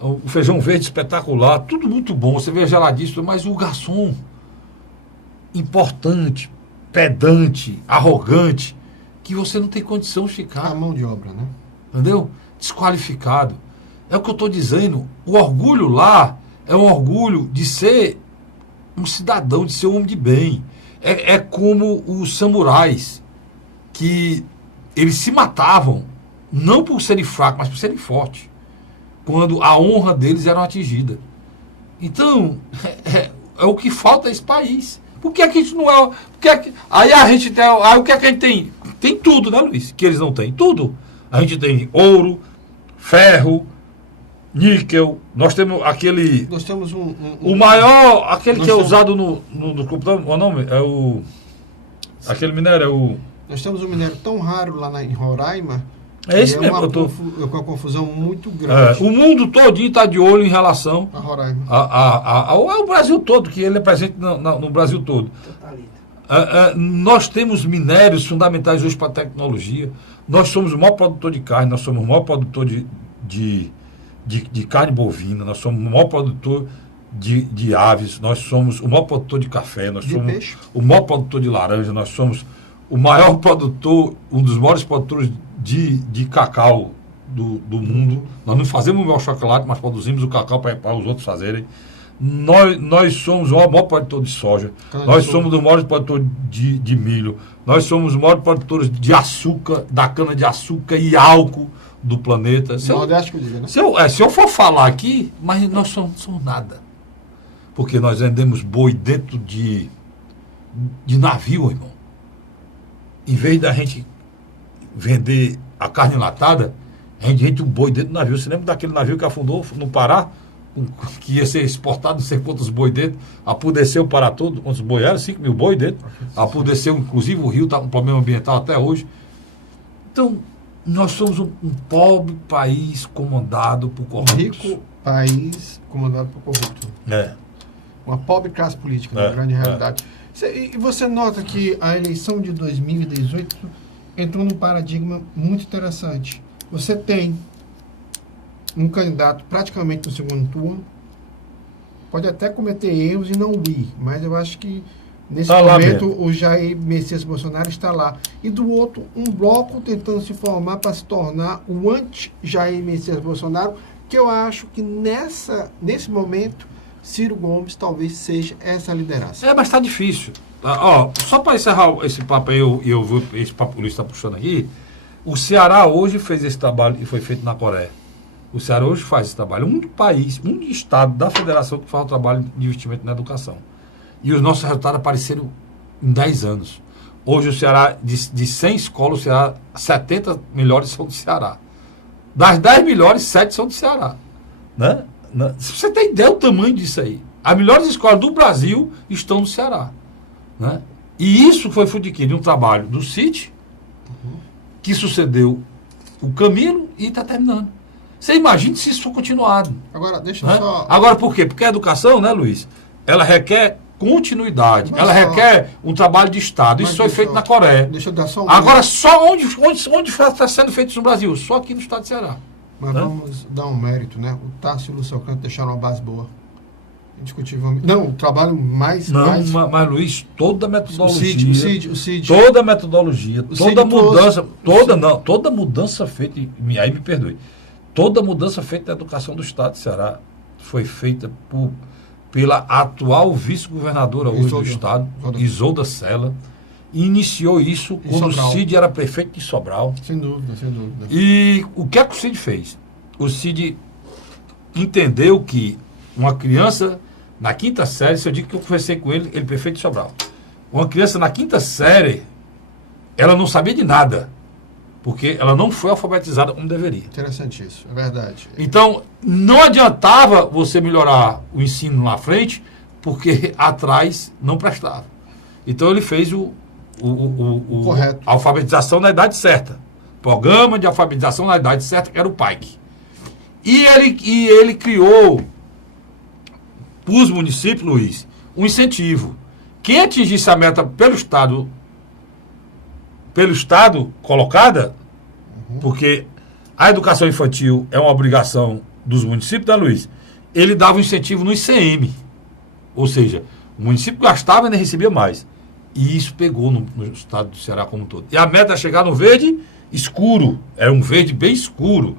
O feijão verde espetacular. Tudo muito bom. Você vê geladíssimo, mas o garçom importante, pedante, arrogante, que você não tem condição de ficar. A mão de obra, né? Entendeu? Desqualificado. É o que eu estou dizendo. O orgulho lá é um orgulho de ser um cidadão, de ser um homem de bem. É como os samurais, que eles se matavam, não por serem fracos, mas por serem fortes, quando a honra deles era atingida. Então, é o que falta a esse país. Por que a gente não é... Aí a gente tem... Aí o que é que a gente tem? Tem tudo, né, Luiz? Que eles não têm. Tudo. A gente tem ouro, ferro, níquel. Nós temos aquele... Nós temos o maior... Aquele que é usado no computador... O nome é aquele minério é o... Nós temos um minério tão raro lá em Roraima... É isso mesmo. Com uma confusão muito grande. O mundo todinho está de olho em relação a Roraima. Ao Brasil todo, que ele é presente no Brasil todo. Nós temos minérios fundamentais hoje para a tecnologia. Nós somos o maior produtor de carne, nós somos o maior produtor de carne bovina, nós somos o maior produtor de aves, nós somos o maior produtor de café, nós somos peixe. O maior produtor de laranja, nós somos o maior produtor, um dos maiores produtores de cacau do mundo. Nós não fazemos o maior chocolate, mas produzimos o cacau para os outros fazerem. Nós somos o maior produtor de soja. Nós somos o maior produtor de milho. Nós somos os maiores produtores de açúcar, da cana-de-açúcar e álcool do planeta. Se eu for falar aqui, mas nós somos nada. Porque nós vendemos boi dentro de navio, irmão. Em vez da gente vender a carne enlatada, a gente vende o boi dentro do navio. Você lembra daquele navio que afundou no Pará? Que ia ser exportado, não sei quantos boi dentro, apodreceu o Pará todo, quantos boi eram? 5 mil boi dentro, apodreceu, inclusive o rio está com um problema ambiental até hoje. Então, nós somos um pobre país comandado por corruptos. Rico país comandado por corruptos. Uma pobre classe política, na grande realidade. E você nota que a eleição de 2018 entrou num paradigma muito interessante. Você tem um candidato praticamente no segundo turno, pode até cometer erros e não ir, mas eu acho que nesse momento o Jair Messias Bolsonaro está lá. E do outro, um bloco tentando se formar para se tornar o anti-Jair Messias Bolsonaro, que eu acho que nesse momento Ciro Gomes talvez seja essa liderança. Mas está difícil. Só para encerrar esse papo aí, eu vou, esse papo que o Luiz está puxando aqui, o Ceará hoje fez esse trabalho e foi feito na Coreia. O Ceará hoje faz esse trabalho. Um estado da federação que faz o trabalho de investimento na educação. E os nossos resultados apareceram em 10 anos. Hoje o Ceará, de 100 escolas, o Ceará, 70 melhores são do Ceará. Das 10 melhores, 7 são do Ceará. Né? Se você tem ideia do tamanho disso aí. As melhores escolas do Brasil estão no Ceará. Né? E isso foi fruto de um trabalho do Cid, que sucedeu o Camilo e está terminando. Você imagina se isso for continuado. Agora, deixa né? só... Agora, por quê? Porque a educação, né, Luiz? Ela requer continuidade. Ela requer um trabalho de Estado. Isso foi feito na Coreia. Deixa eu dar só um... Agora, só onde está sendo feito isso no Brasil? Só aqui no estado de Ceará. Mas vamos dar um mérito, né? O Tássio e o Lúcio Alcântara deixaram uma base boa. Indiscutivelmente. Não, o trabalho mais... Mas Luiz, toda a metodologia... O Cid. Toda a metodologia, toda mudança... Toda mudança feita... Aí me perdoe. Toda mudança feita na educação do estado de Ceará foi feita pela atual vice-governadora hoje do estado, Isolda Sela, e iniciou isso quando o Cid era prefeito de Sobral. Sem dúvida, sem dúvida. E o que é que o Cid fez? O Cid entendeu que uma criança na quinta série, se eu digo que eu conversei com ele prefeito de Sobral, uma criança na quinta série, ela não sabia de nada, porque ela não foi alfabetizada como deveria. Interessante isso, é verdade. Então, não adiantava você melhorar o ensino na frente, porque atrás não prestava. Então, ele fez correto. A alfabetização na idade certa. Programa de alfabetização na idade certa, que era o PAIC. E ele criou, para os municípios, Luiz, um incentivo. Quem atingisse a meta pelo Estado colocada, porque a educação infantil é uma obrigação dos municípios, tá, Luiz? Ele dava um incentivo no ICM. Ou seja, o município gastava e nem recebia mais. E isso pegou no estado do Ceará como um todo. E a meta é chegar no verde escuro. Era um verde bem escuro.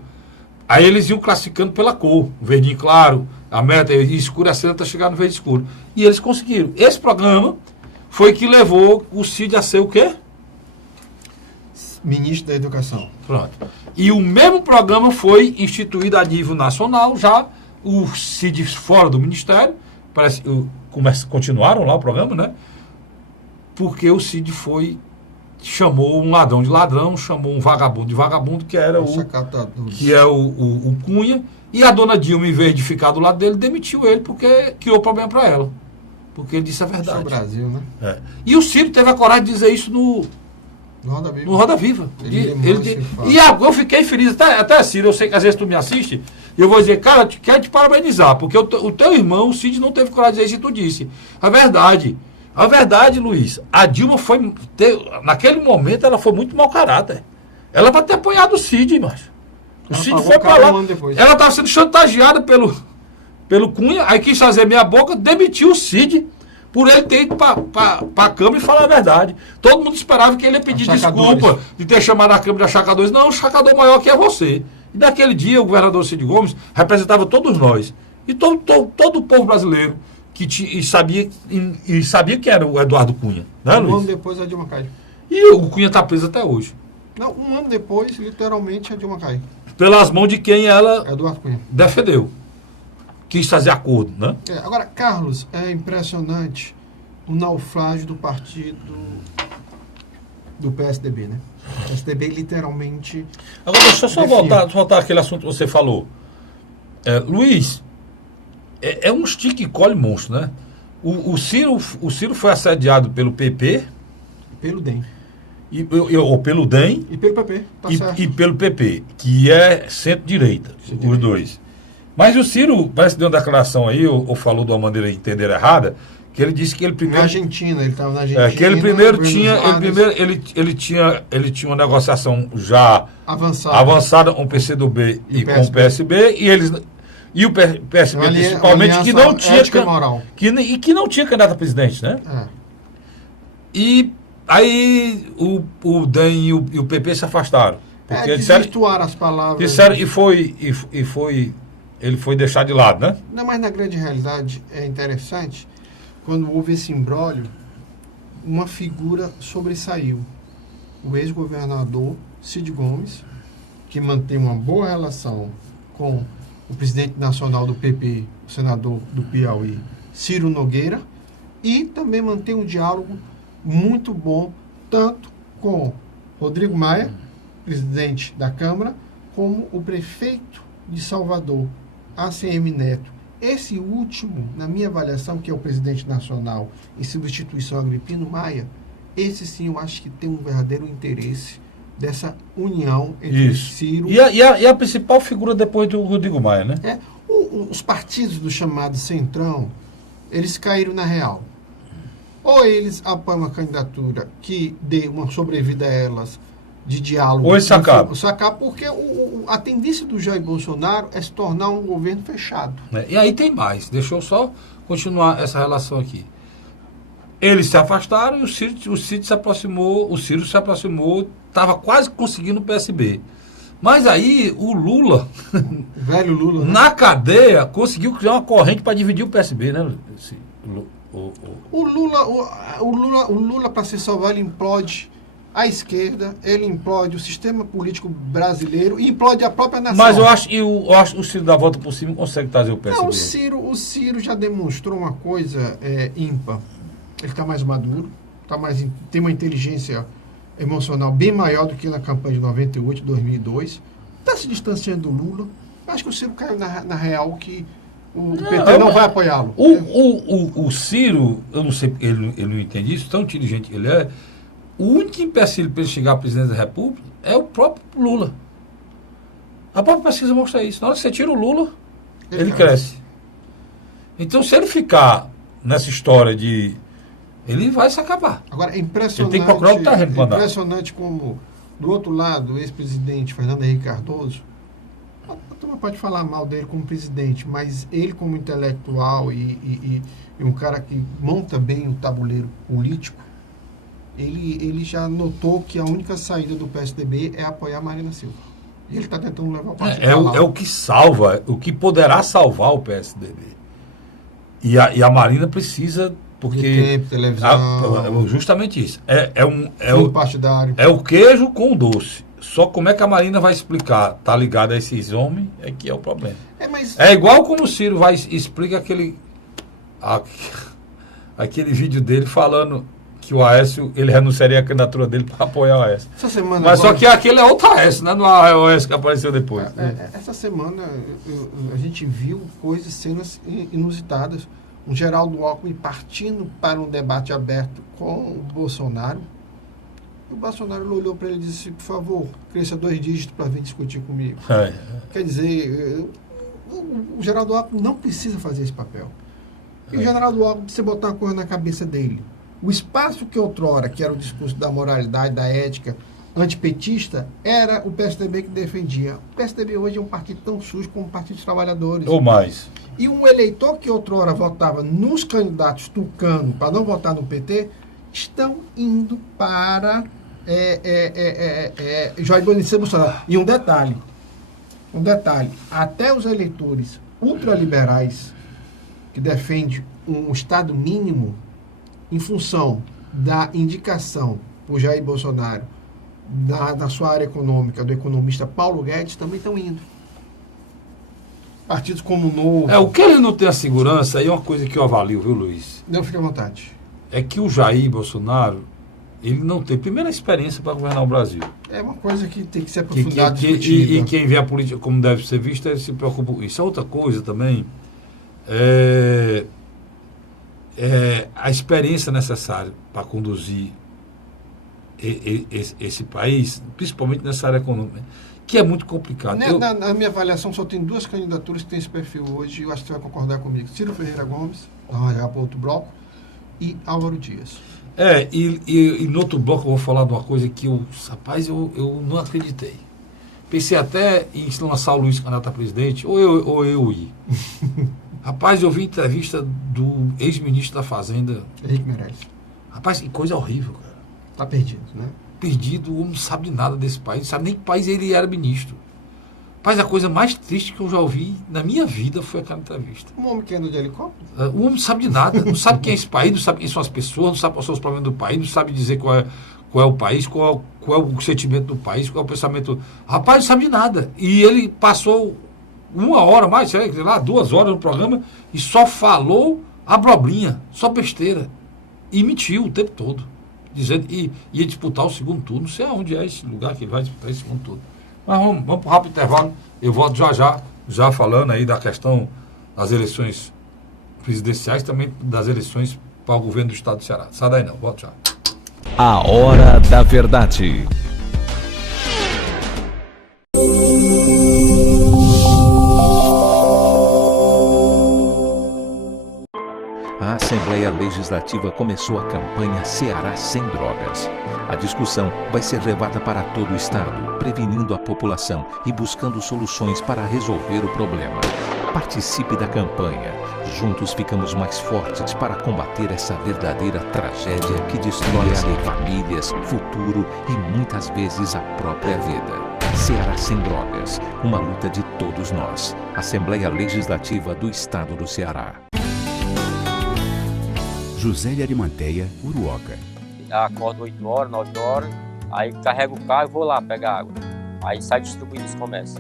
Aí eles iam classificando pela cor. Verdinho claro, a meta é escurecendo até chegar no verde escuro. E eles conseguiram. Esse programa foi que levou o Cid a ser o quê? Ministro da Educação. Pronto. E o mesmo programa foi instituído a nível nacional, já o Cid fora do Ministério, parece, continuaram lá o programa, né? Porque o Cid chamou um ladrão de ladrão, chamou um vagabundo de vagabundo, que era o Cunha, e a dona Dilma, em vez de ficar do lado dele, demitiu ele, porque criou problema para ela. Porque ele disse a verdade. Isso é o Brasil, né? É. E o Cid teve a coragem de dizer isso no Roda Viva. E eu fiquei feliz, até Ciro, eu sei que às vezes tu me assiste, e eu vou dizer, cara, quero te parabenizar, porque o teu irmão, o Cid, não teve coragem de dizer isso e tu disse. A verdade, Luiz, a Dilma naquele momento, ela foi muito mau caráter. Ela vai ter apoiado o Cid, macho. O Cid foi pra lá. Ela estava sendo chantageada pelo Cunha, aí quis fazer meia boca, demitiu o Cid, por ele ter ido para a Câmara e falar a verdade. Todo mundo esperava que ele ia pedir desculpa de ter chamado a Câmara de achacadores. Não, o achacador maior que é você. E naquele dia o governador Cid Gomes representava todos nós. E todo o povo brasileiro que sabia que era o Eduardo Cunha. Né, Luiz? Um ano depois a Dilma cai. E o Cunha está preso até hoje. Não, um ano depois, literalmente, a Dilma cai. Pelas mãos de quem ela Eduardo Cunha defendeu. Quis fazer acordo, né? Agora, Carlos, é impressionante o naufrágio do partido do PSDB, né? O PSDB literalmente... Agora, deixa eu só voltar àquele assunto que você falou. Luiz, é um estique e colhe monstro, né? O Ciro foi assediado pelo PP... Pelo DEM. Ou pelo DEM... E pelo PP, tá certo. E pelo PP, que é centro-direita, os dois. Mas o Ciro, parece que deu uma declaração aí, ou falou de uma maneira de entender errada, que ele disse que ele Na primeiro... Argentina, ele estava na Argentina. que ele primeiro Buenos tinha, Aires, ele tinha uma negociação já avançada com o PCdoB e com o PSB, e o PSB principalmente, que não tinha que não tinha candidato a presidente, né? E aí o DEM e o PP se afastaram. Porque desvirtuaram as palavras. Disseram, ele foi deixado de lado, né? Não, mas na grande realidade é interessante, quando houve esse imbróglio, uma figura sobressaiu. O ex-governador Cid Gomes, que mantém uma boa relação com o presidente nacional do PP, o senador do Piauí, Ciro Nogueira, e também mantém um diálogo muito bom, tanto com Rodrigo Maia, presidente da Câmara, como o prefeito de Salvador, ACM Neto. Esse último, na minha avaliação, que é o presidente nacional em substituição a Agripino Maia, esse sim eu acho que tem um verdadeiro interesse dessa união entre Ciro... E a principal figura depois do Rodrigo Maia, né? Os partidos do chamado Centrão, eles caíram na real. Ou eles apoiam uma candidatura que dê uma sobrevida a elas de diálogo. Ou eles acabam. Porque a tendência do Jair Bolsonaro é se tornar um governo fechado. E aí tem mais. Deixa eu só continuar essa relação aqui. Eles se afastaram e o Ciro se aproximou, estava quase conseguindo o PSB. Mas aí o Lula, velho Lula, né? Na cadeia, conseguiu criar uma corrente para dividir o PSB, né? O Lula para se salvar, ele implode a esquerda, ele implode o sistema político brasileiro e implode a própria nação. Mas eu acho que o Ciro dá a volta por cima e consegue trazer o PSB. Não, o Ciro já demonstrou uma coisa ímpar. Ele está mais maduro, tem uma inteligência emocional bem maior do que na campanha de 98, 2002. Está se distanciando do Lula. Eu acho que o Ciro caiu na real que o PT não vai apoiá-lo. O Ciro, eu não sei, ele não entende isso, tão inteligente que ele é. O único empecilho para ele chegar à presidência da República é o próprio Lula. A própria pesquisa mostra isso. Na hora que você tira o Lula, ele cresce. Então, se ele ficar nessa história de... ele vai se acabar. Agora, é impressionante, ele tem que procurar o terreno para andar. Impressionante como, do outro lado, o ex-presidente Fernando Henrique Cardoso, a turma pode falar mal dele como presidente, mas ele como intelectual e um cara que monta bem o tabuleiro político, ele já notou que a única saída do PSDB é apoiar Marina Silva. E ele está tentando levar o partido é o que salva, o que poderá salvar o PSDB. E a Marina precisa, porque... de tempo, televisão... justamente isso. Partidário. É o queijo com o doce. Só como é que a Marina vai explicar, tá ligado a esses homens, é que é o problema. É igual como o Ciro explica aquele vídeo dele falando que o Aécio, ele renunciaria à candidatura dele para apoiar o Aécio. Mas só que aquele é outro Aécio, né? Não é o Aécio que apareceu depois. Essa semana a gente viu coisas, cenas inusitadas. Um Geraldo Alckmin partindo para um debate aberto com o Bolsonaro. E o Bolsonaro olhou para ele e disse, por favor, cresça 2 dígitos para vir discutir comigo. Quer dizer, o Geraldo Alckmin não precisa fazer esse papel. E o Geraldo Alckmin precisa botar uma coisa na cabeça dele. O espaço que outrora, que era o discurso da moralidade, da ética antipetista, era o PSDB que defendia. O PSDB hoje é um partido tão sujo como o Partido dos Trabalhadores. Ou mais. E um eleitor que outrora votava nos candidatos tucano para não votar no PT, estão indo para Jair Bolsonaro. E um detalhe, até os eleitores ultraliberais que defendem um Estado mínimo em função da indicação por Jair Bolsonaro da sua área econômica, do economista Paulo Guedes, também estão indo. Partidos como o Novo... o que ele não tem a segurança, aí é uma coisa que eu avalio, viu, Luiz? Não, fique à vontade. É que o Jair Bolsonaro, ele não tem primeira experiência para governar o Brasil. É uma coisa que tem que ser aprofundada, discutida. E quem vê a política como deve ser vista, ele se preocupa com isso. Outra coisa também a experiência necessária para conduzir esse país, principalmente nessa área econômica, que é muito complicado. Na minha avaliação, só tem 2 candidaturas que têm esse perfil hoje, e eu acho que você vai concordar comigo. Ciro Ferreira Gomes, vamos já para outro bloco, e Álvaro Dias. E no outro bloco eu vou falar de uma coisa que eu não acreditei. Pensei até em lançar o Luiz candidato a presidente, ou eu ir. Rapaz, eu vi entrevista do ex-ministro da Fazenda. Henrique Meirelles. Rapaz, que coisa horrível, cara. Tá perdido, né? Perdido, o homem não sabe de nada desse país, não sabe nem que país ele era ministro. Rapaz, a coisa mais triste que eu já ouvi na minha vida foi aquela entrevista. Um homem que anda de helicóptero? O homem não sabe de nada, não sabe quem é esse país, não sabe quem são as pessoas, não sabe quais são os problemas do país, não sabe dizer qual é o país, qual é o sentimento do país, qual é o pensamento. Rapaz, não sabe de nada. E ele passou 1 hora mais, sei lá, 2 horas no programa e só falou abobrinha, só besteira. E mentiu o tempo todo. Dizendo que ia disputar o segundo turno. Não sei aonde é esse lugar que ele vai disputar esse segundo turno. Mas vamos para um rápido intervalo. Eu volto já falando aí da questão das eleições presidenciais, também das eleições para o governo do estado do Ceará. Sai daí não, volto já. A Hora da Verdade. A Assembleia Legislativa começou a campanha Ceará Sem Drogas. A discussão vai ser levada para todo o estado, prevenindo a população e buscando soluções para resolver o problema. Participe da campanha. Juntos ficamos mais fortes para combater essa verdadeira tragédia que destrói famílias, futuro e muitas vezes a própria vida. Ceará Sem Drogas, uma luta de todos nós. Assembleia Legislativa do Estado do Ceará. José de Arimanteia, Uruoca. Acordo 8 horas, 9 horas, aí carrego o carro e vou lá pegar água. Aí sai distribuindo os comércios.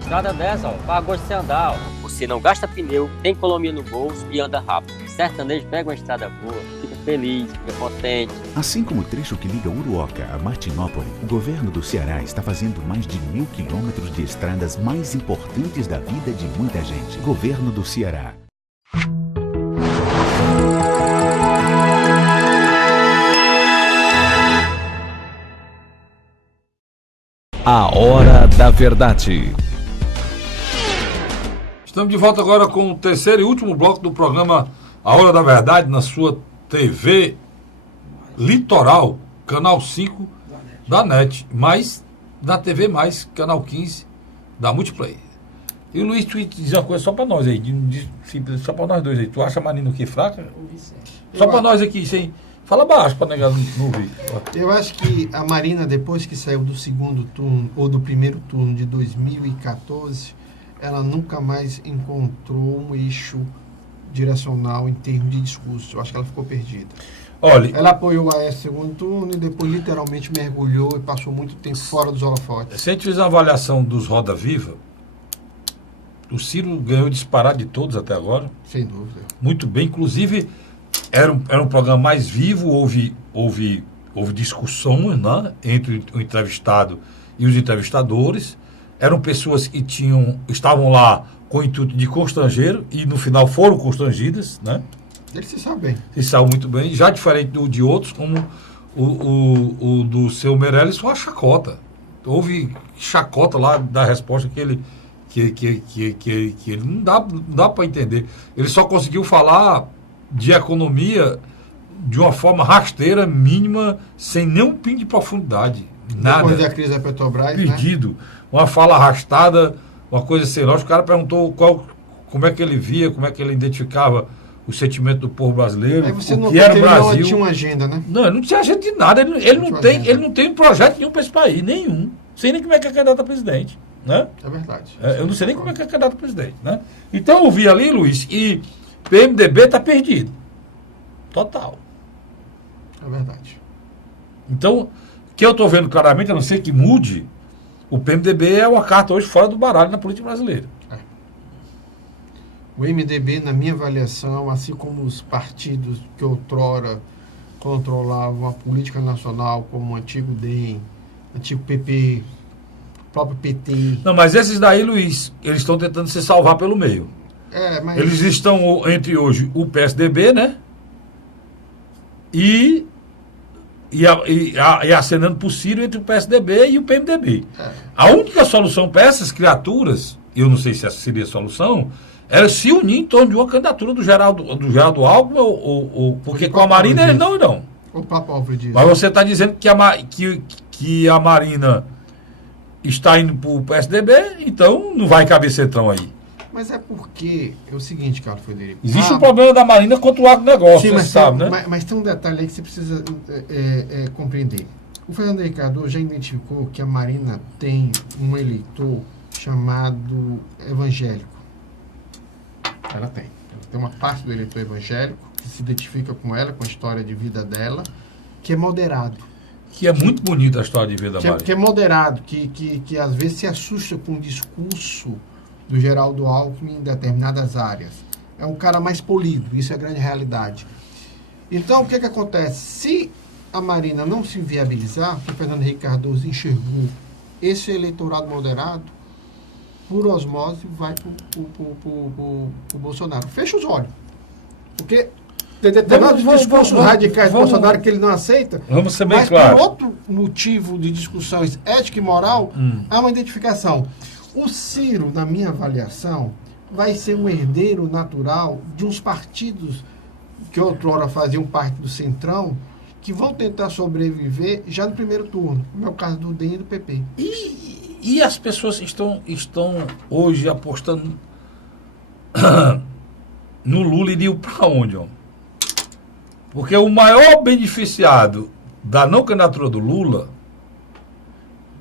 Estrada dessa, paga gosto de você andar. Você não gasta pneu, tem economia no bolso e anda rápido. Sertanejo pega uma estrada boa, fica feliz, fica contente. Assim como o trecho que liga Uruoca a Martinópole, o governo do Ceará está fazendo mais de 1.000 quilômetros de estradas mais importantes da vida de muita gente. Governo do Ceará. A Hora da Verdade. Estamos de volta agora com o terceiro e último bloco do programa A Hora da Verdade, na sua TV Litoral, canal 5 da NET, mais da TV Mais, canal 15 da Multiplay. E o Luiz, tu diz uma coisa só pra nós aí, só pra nós dois aí. Tu acha a Marina aqui fraca? Só pra nós aqui, sem... Fala baixo pra negar não ouvir. Eu acho que a Marina, depois que saiu do segundo turno, ou do primeiro turno de 2014, ela nunca mais encontrou um eixo direcional em termos de discurso. Eu acho que ela ficou perdida. Olha, ela apoiou o Aécio no segundo turno e depois literalmente mergulhou e passou muito tempo fora dos holofotes. se a gente fizer uma avaliação dos Roda Viva, o Ciro ganhou disparado de todos até agora. Sem dúvida. Muito bem, inclusive era um programa mais vivo, houve discussões, né, entre o entrevistado e os entrevistadores. Eram pessoas que estavam lá com o intuito de constrangeiro e no final foram constrangidas, né? Ele se sabe bem. Se sabe muito bem, já diferente de outros, como o do seu Meirelles, foi uma chacota. Houve chacota lá da resposta que ele não dá para entender. Ele só conseguiu falar de economia de uma forma rasteira, mínima, sem nenhum pingo de profundidade. Nada. Depois da crise da Petrobras, perdido. Né? Uma fala arrastada, uma coisa sem lógica. O cara perguntou como é que ele via, como é que ele identificava o sentimento do povo brasileiro, o que era o Brasil. Não tinha uma agenda, né? Não, ele não tinha agenda de nada. Ele não tem projeto nenhum para esse país, nenhum. Não sei nem como é que é candidato a presidente. Né? É verdade. Eu não sei nem como é que é candidato a presidente. Né? Então eu vi ali, Luiz, e PMDB está perdido. Total. É verdade. Então, o que eu estou vendo claramente, a não ser que mude, o PMDB é uma carta hoje fora do baralho na política brasileira. O MDB, na minha avaliação, assim como os partidos que outrora controlavam a política nacional, como o antigo DEM, antigo PP, o próprio PT... Não, mas esses daí, Luiz, eles estão tentando se salvar pelo meio. Mas... Eles estão entre hoje o PSDB, né? E acenando por Ciro entre o PSDB e o PMDB. A única solução para essas criaturas, eu não sei se essa seria a solução, era se unir em torno de uma candidatura do Geraldo Alckmin, porque com a Marina eles não irão. O próprio Alves diz. Mas você está dizendo que a Marina está indo para o PSDB, então não vai caber Centrão aí. Mas é porque é o seguinte, Carlos Frederico. Existe um problema da Marina contra o agronegócio, você sabe, né? Mas tem um detalhe aí que você precisa compreender. O Fernando Henrique Cardoso já identificou que a Marina tem um eleitor chamado evangélico. Ela tem. Ela tem uma parte do eleitor evangélico que se identifica com ela, com a história de vida dela, que é moderado. Que é muito bonita a história de vida da Marina. Que é moderado, que às vezes se assusta com o discurso do Geraldo Alckmin em determinadas áreas. É um cara mais polido, isso é a grande realidade. Então, o que acontece? Se a Marina não se viabilizar, que o Fernando Henrique Cardoso enxergou esse eleitorado moderado, por osmose, vai para o Bolsonaro. Fecha os olhos. Porque tem determinados discursos radicais do Bolsonaro que ele não aceita, vamos ser bem mas claro. por outro motivo de discussões ética e moral, há uma identificação. O Ciro, na minha avaliação, vai ser um herdeiro natural de uns partidos que outrora faziam parte do Centrão, que vão tentar sobreviver já no primeiro turno. No meu caso do DEM e do PP. E as pessoas estão hoje apostando no Lula, iriam para onde, ó? Porque o maior beneficiado da não candidatura do Lula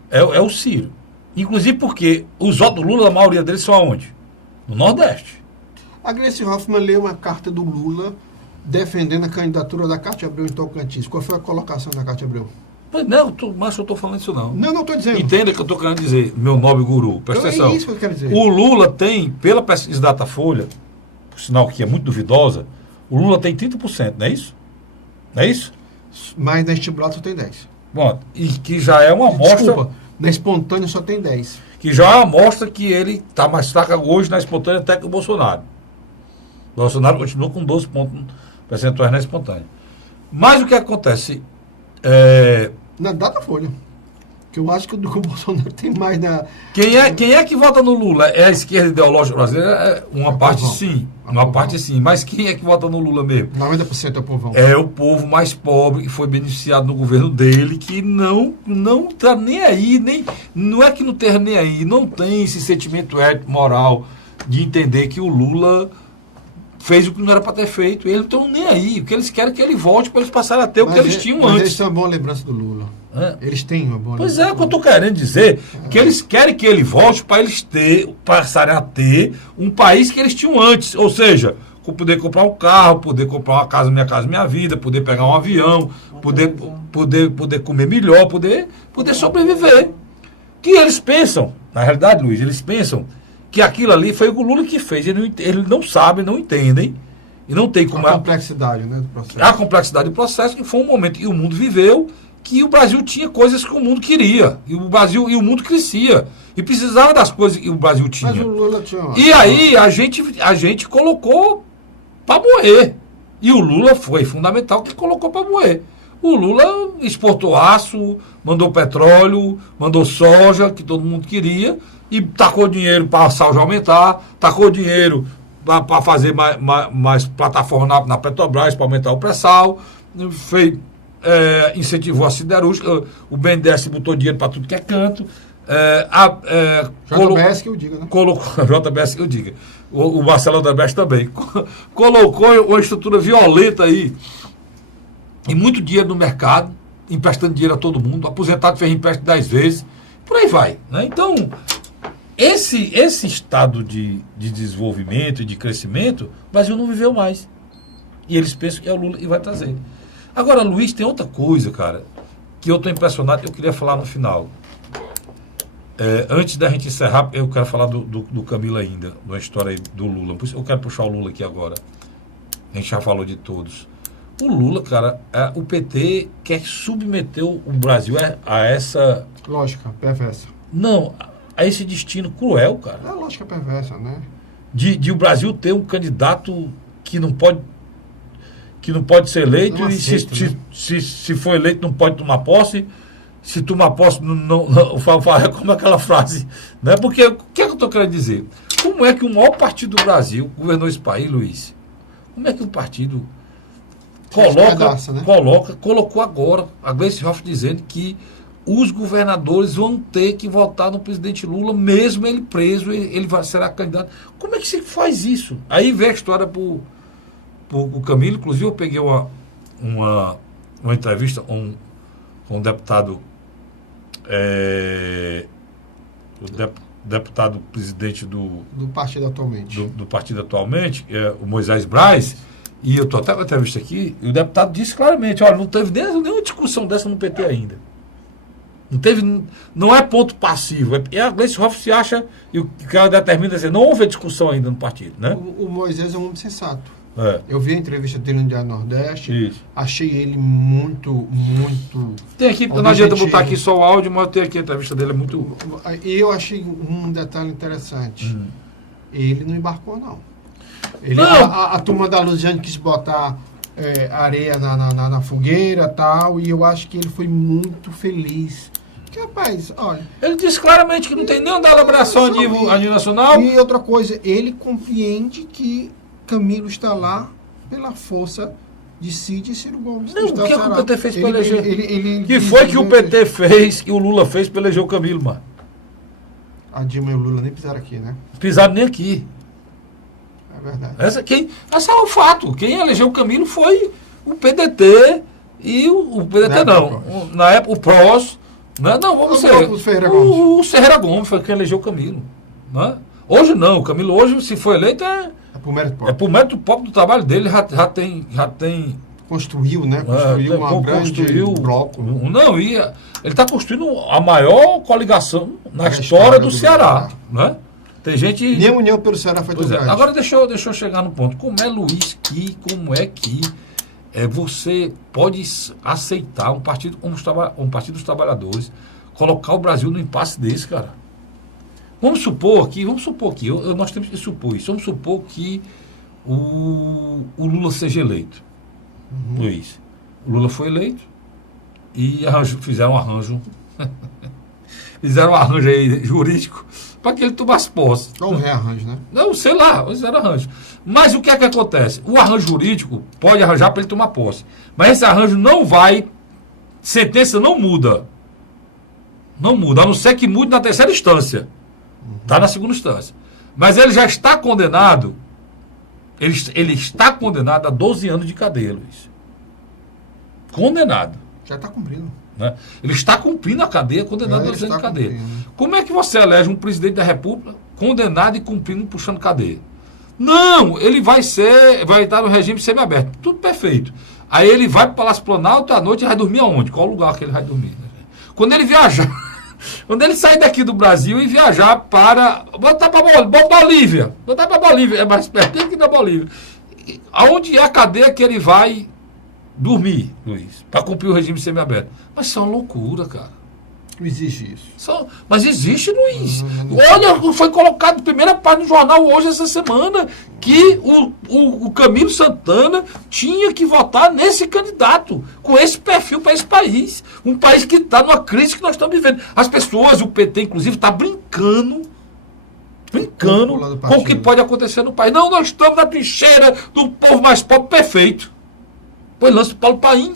é o Ciro. Inclusive porque os votos do Lula, a maioria deles são aonde? No Nordeste. A Gleice Hoffmann leu uma carta do Lula defendendo a candidatura da Cátia Abreu em Tocantins. Qual foi a colocação da Cátia Abreu? Mas não, mas eu estou falando isso não. Não estou dizendo. Entenda o que eu estou querendo dizer, meu nobre guru. Presta atenção. É isso que eu quero dizer. O Lula tem, pela pesquisa Datafolha, por sinal que é muito duvidosa, o Lula tem 30%, não é isso? Não é isso? Mas na estimulada só tem 10. Bom, e que já é uma amostra... Desculpa, na espontânea só tem 10. Que já é uma amostra que ele está mais fraco hoje na espontânea até que o Bolsonaro. O Bolsonaro continua com 12 pontos percentuais na espontânea. Mas o que acontece? Na Datafolha. Que eu acho que o Bolsonaro tem mais na... Quem é que vota no Lula? É a esquerda ideológica brasileira? Uma parte sim. Uma parte sim. Mas quem é que vota no Lula mesmo? 90% é o povão. É o povo mais pobre que foi beneficiado no governo dele, que não tá nem aí, não é que não esteja nem aí, não tem esse sentimento ético, moral, de entender que o Lula fez o que não era para ter feito. Eles não estão nem aí. O que eles querem é que ele volte para eles passarem a ter o que eles tinham antes. Eles têm uma boa lembrança do Lula. Eles têm uma boa lembrança. Pois é, o que eu estou querendo dizer. Que eles querem que ele volte para eles passarem a ter um país que eles tinham antes. Ou seja, poder comprar um carro, poder comprar uma casa, minha vida, poder pegar um avião, poder comer melhor, poder sobreviver. Que eles pensam, na realidade, Luiz, eles pensam que aquilo ali foi o Lula que fez. Eles não sabem, não entendem, e não tem como... A complexidade, né, do processo. A complexidade do processo, que foi um momento que o mundo viveu, que o Brasil tinha coisas que o mundo queria. E o mundo crescia. E precisava das coisas que o Brasil tinha. Mas o Lula tinha... E aí a gente colocou para morrer. E o Lula foi fundamental que colocou para morrer. O Lula exportou aço, mandou petróleo, mandou soja, que todo mundo queria, e tacou dinheiro para a soja aumentar, tacou dinheiro para fazer mais plataforma na Petrobras, para aumentar o pré-sal, incentivou a siderúrgica, o BNDES botou dinheiro para tudo que é canto. JBS que eu diga, né? JBS que eu diga. O Marcelo Odebrecht também. Colocou uma estrutura violenta aí, e muito dinheiro no mercado, emprestando dinheiro a todo mundo, aposentado fez empréstimo 10 vezes, por aí vai. Né? Então, esse estado de desenvolvimento e de crescimento, o Brasil não viveu mais. E eles pensam que é o Lula e vai trazer. Agora, Luiz, tem outra coisa, cara, que eu estou impressionado, eu queria falar no final. Antes da gente encerrar, eu quero falar do Camilo ainda, da história do Lula. Por isso eu quero puxar o Lula aqui agora. A gente já falou de todos. O Lula, cara, o PT quer submeter o Brasil a essa... Lógica perversa. Não, a esse destino cruel, cara. É a lógica perversa, né? De o Brasil ter um candidato que não pode ser eleito, não e aceito, né? se for eleito não pode tomar posse. Se tomar posse, como é aquela frase? Né? Porque o que é que eu estou querendo dizer? Como é que o maior partido do Brasil governou esse país, Luiz? Como é que o partido colocou agora a Gleice Hoffmann dizendo que os governadores vão ter que votar no presidente Lula, mesmo ele preso, ele será candidato. Como é que se faz isso? Aí vem a história pro Camilo. Inclusive eu peguei uma entrevista com um deputado, deputado presidente do partido atualmente, do partido atualmente, o Moisés Braz, e eu estou até com a entrevista aqui, e o deputado disse claramente, olha, não teve nenhuma discussão dessa no PT ainda. Não é ponto passivo. A Gleice Hoffmann se acha, e o que ela determina é dizer, não houve discussão ainda no partido, né? O Moisés é um homem sensato. É. Eu vi a entrevista dele no Diário Nordeste. Isso. Achei ele muito. Tem aqui, não adianta botar aqui só o áudio, mas tem aqui a entrevista dele, é muito. E eu achei um detalhe interessante. Ele não embarcou, não. A turma da Luziane quis botar areia na fogueira e tal, e eu acho que ele foi muito feliz. Porque, rapaz, olha. Ele disse claramente que não tem nenhuma elaboração a nível nacional. E outra coisa, ele compreende que Camilo está lá pela força de Cid e Ciro Gomes. Não, o que o PT fez para eleger? Que foi que o PT fez e o Lula fez para eleger o Camilo, mano? A Dilma e o Lula nem pisaram aqui, né? Pisaram nem aqui. É verdade. Esse é o fato. Quem elegeu o Camilo foi o PDT e o PDT não. Na época, o PROS. Né? Não, vamos ser. O Ferreira Gomes foi quem elegeu o Camilo. Né? Hoje não. O Camilo hoje, se for eleito, é por mérito próprio do trabalho dele. Já tem construiu, né? Construiu um grande bloco. Ele está construindo a maior coligação na história do Ceará. Né? Tem gente... Nem a União pelo Ceará foi tão grande. Agora deixa eu chegar no ponto. Como é que você pode aceitar um partido como um Partido dos Trabalhadores colocar o Brasil num impasse desse, cara? Vamos supor aqui, nós temos que supor isso. Vamos supor que o Lula seja eleito. Luiz. O Lula foi eleito e fizeram um arranjo aí jurídico para que ele tomasse posse. Ou um rearranjo, né? Não, sei lá, fizeram arranjo. Mas o que é que acontece? O arranjo jurídico pode arranjar para ele tomar posse. Mas esse arranjo não vai... Sentença não muda. Não muda, a não ser que mude na terceira instância. Está na segunda instância. Mas ele já está condenado. Ele está condenado a 12 anos de cadeia, Luiz. Condenado. Já está cumprindo. Né? Ele está cumprindo a cadeia, condenado a 12 anos de cadeia. Cumprindo. Como é que você elege um presidente da República condenado e cumprindo, puxando cadeia? Não, ele vai estar no regime semiaberto. Tudo perfeito. Aí ele vai para o Palácio Planalto à noite e vai dormir aonde? Qual lugar que ele vai dormir? Quando ele viajar... Quando ele sair daqui do Brasil e viajar para... Botar para Bolívia. Botar para Bolívia. É mais perto que da Bolívia. Aonde é a cadeia que ele vai dormir, Luiz? Para cumprir o regime semiaberto. Mas isso é uma loucura, cara. Não existe isso. Mas existe, Luiz. Olha, foi colocado primeira página do jornal hoje, essa semana, que o Camilo Santana tinha que votar nesse candidato, com esse perfil para esse país. Um país que está numa crise que nós estamos vivendo. As pessoas, o PT, inclusive, está brincando com o que pode acontecer no país. Não, nós estamos na trincheira do povo mais pobre, perfeito. Foi lance do Paulo Paim.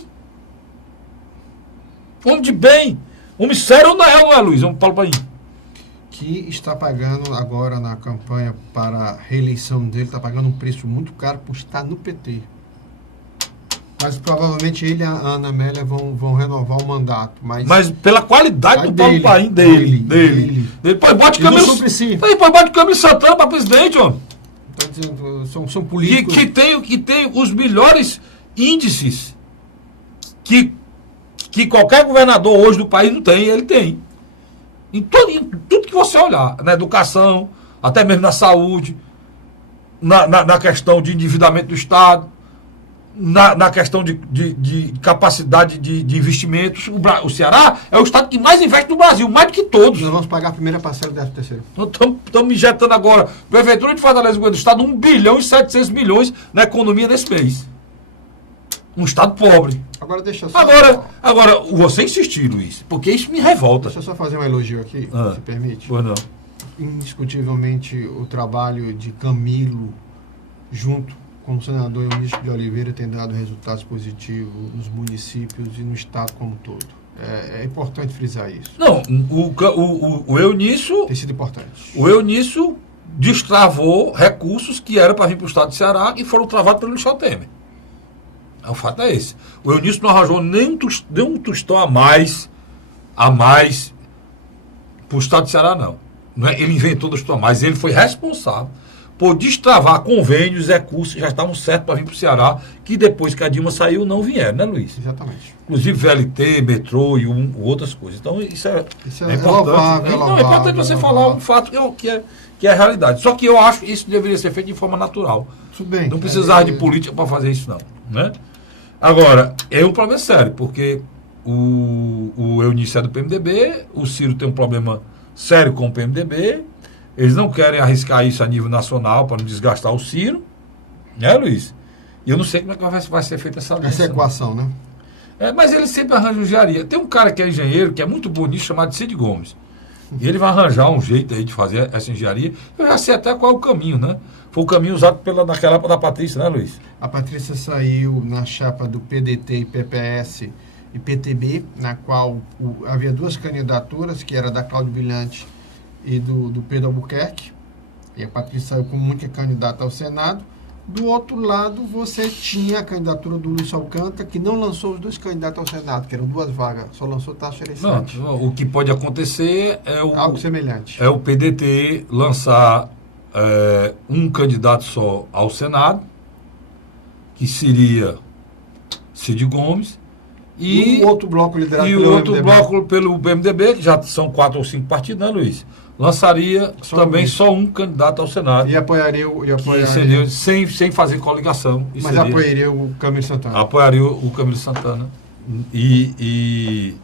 Homem de bem. Homem sério não é, Luiz? É um Paulo Paim. Que está pagando agora na campanha para a reeleição dele, está pagando um preço muito caro por estar no PT. Mas provavelmente ele e a Ana Amélia vão renovar o mandato. Mas pela qualidade do Paulo Paim dele. Depois bote o Camilo Santana para presidente, ó. Estou dizendo, são políticos. Que tem os melhores índices que qualquer governador hoje do país não tem, ele tem. Em tudo que você olhar, na educação, até mesmo na saúde, na questão de endividamento do Estado, na questão de capacidade de investimentos. O Ceará é o Estado que mais investe no Brasil, mais do que todos. Nós vamos pagar a primeira parcela do 13º. Nós estamos injetando agora, Prefeitura de Fortaleza, governo do Estado, 1 bilhão e 700 milhões na economia desse mês. Um Estado pobre. Agora deixa eu só... Agora, você insistir, Luiz, porque isso me revolta. Deixa eu só fazer um elogio aqui, se permite. Pois não. indiscutivelmente o trabalho de Camilo, junto com o senador Eunício de Oliveira, tem dado resultados positivos nos municípios e no estado como um todo. É importante frisar isso. Não, o Eunício... Tem sido importante. O Eunício destravou recursos que eram para vir para o estado de Ceará e foram travados pelo Michel Temer. O fato é esse. O Eunício não arranjou nem um tostão a mais para o estado de Ceará, não. Não é? Ele inventou tostão a mais, ele foi responsável por destravar convênios e recursos que já estavam certos para vir para o Ceará, que depois que a Dilma saiu não vieram, né, Luiz? Exatamente. Inclusive VLT, metrô e outras coisas. Então isso é importante. Louvável, não, é importante você falar um fato que é a realidade. Só que eu acho que isso deveria ser feito de forma natural. Tudo bem. Não precisar de política para fazer isso, não. Né? Agora, é um problema sério, porque o Eunício é do PMDB, o Ciro tem um problema sério com o PMDB, eles não querem arriscar isso a nível nacional para não desgastar o Ciro, né, Luiz? E eu não sei como é que vai ser feita essa lista. Essa equação, né? Mas ele sempre arranja engenharia. Tem um cara que é engenheiro, que é muito bonito, chamado Cid Gomes. E ele vai arranjar um jeito aí de fazer essa engenharia. Eu já sei até qual é o caminho, né? Foi o caminho usado naquela época da Patrícia, né, Luiz? A Patrícia saiu na chapa do PDT e PPS e PTB, na qual havia duas candidaturas, que era da Cláudio Brilhante e do Pedro Albuquerque. E a Patrícia saiu como única candidata ao Senado. Do outro lado, você tinha a candidatura do Luiz Alcântara, que não lançou os dois candidatos ao Senado, que eram duas vagas, só lançou Tasso Gereissati. Não, o que pode acontecer é algo semelhante. É o PDT lançar um candidato só ao Senado, que seria Cid Gomes, e um outro bloco liderado pelo outro MDB. Bloco pelo PMDB, que já são 4 ou 5 partidos, né, Luiz? Lançaria só um candidato ao Senado. E apoiaria seria, sem fazer coligação. Mas apoiaria o Camilo Santana. Apoiaria o Camilo Santana. E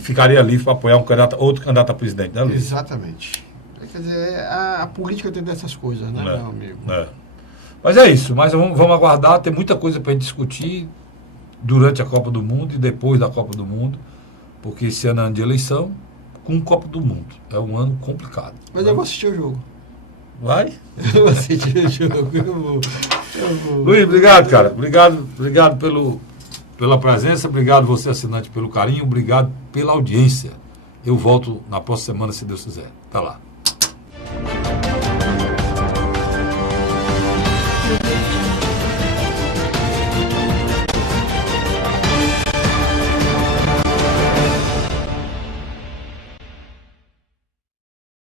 ficaria livre para apoiar outro candidato a presidente, né, Luiz? Exatamente. Quer dizer, a política tem dessas coisas, né, meu amigo? Mas é isso. Mas vamos aguardar. Tem muita coisa para a gente discutir durante a Copa do Mundo e depois da Copa do Mundo. Porque esse ano é ano de eleição. Com Copa do Mundo. É um ano complicado. Mas né? Eu vou assistir o jogo. Vai? Eu vou assistir o jogo. Eu vou. Luiz, obrigado, cara. Obrigado pela presença. Obrigado você, assinante, pelo carinho. Obrigado pela audiência. Eu volto na próxima semana, se Deus quiser. Tá lá.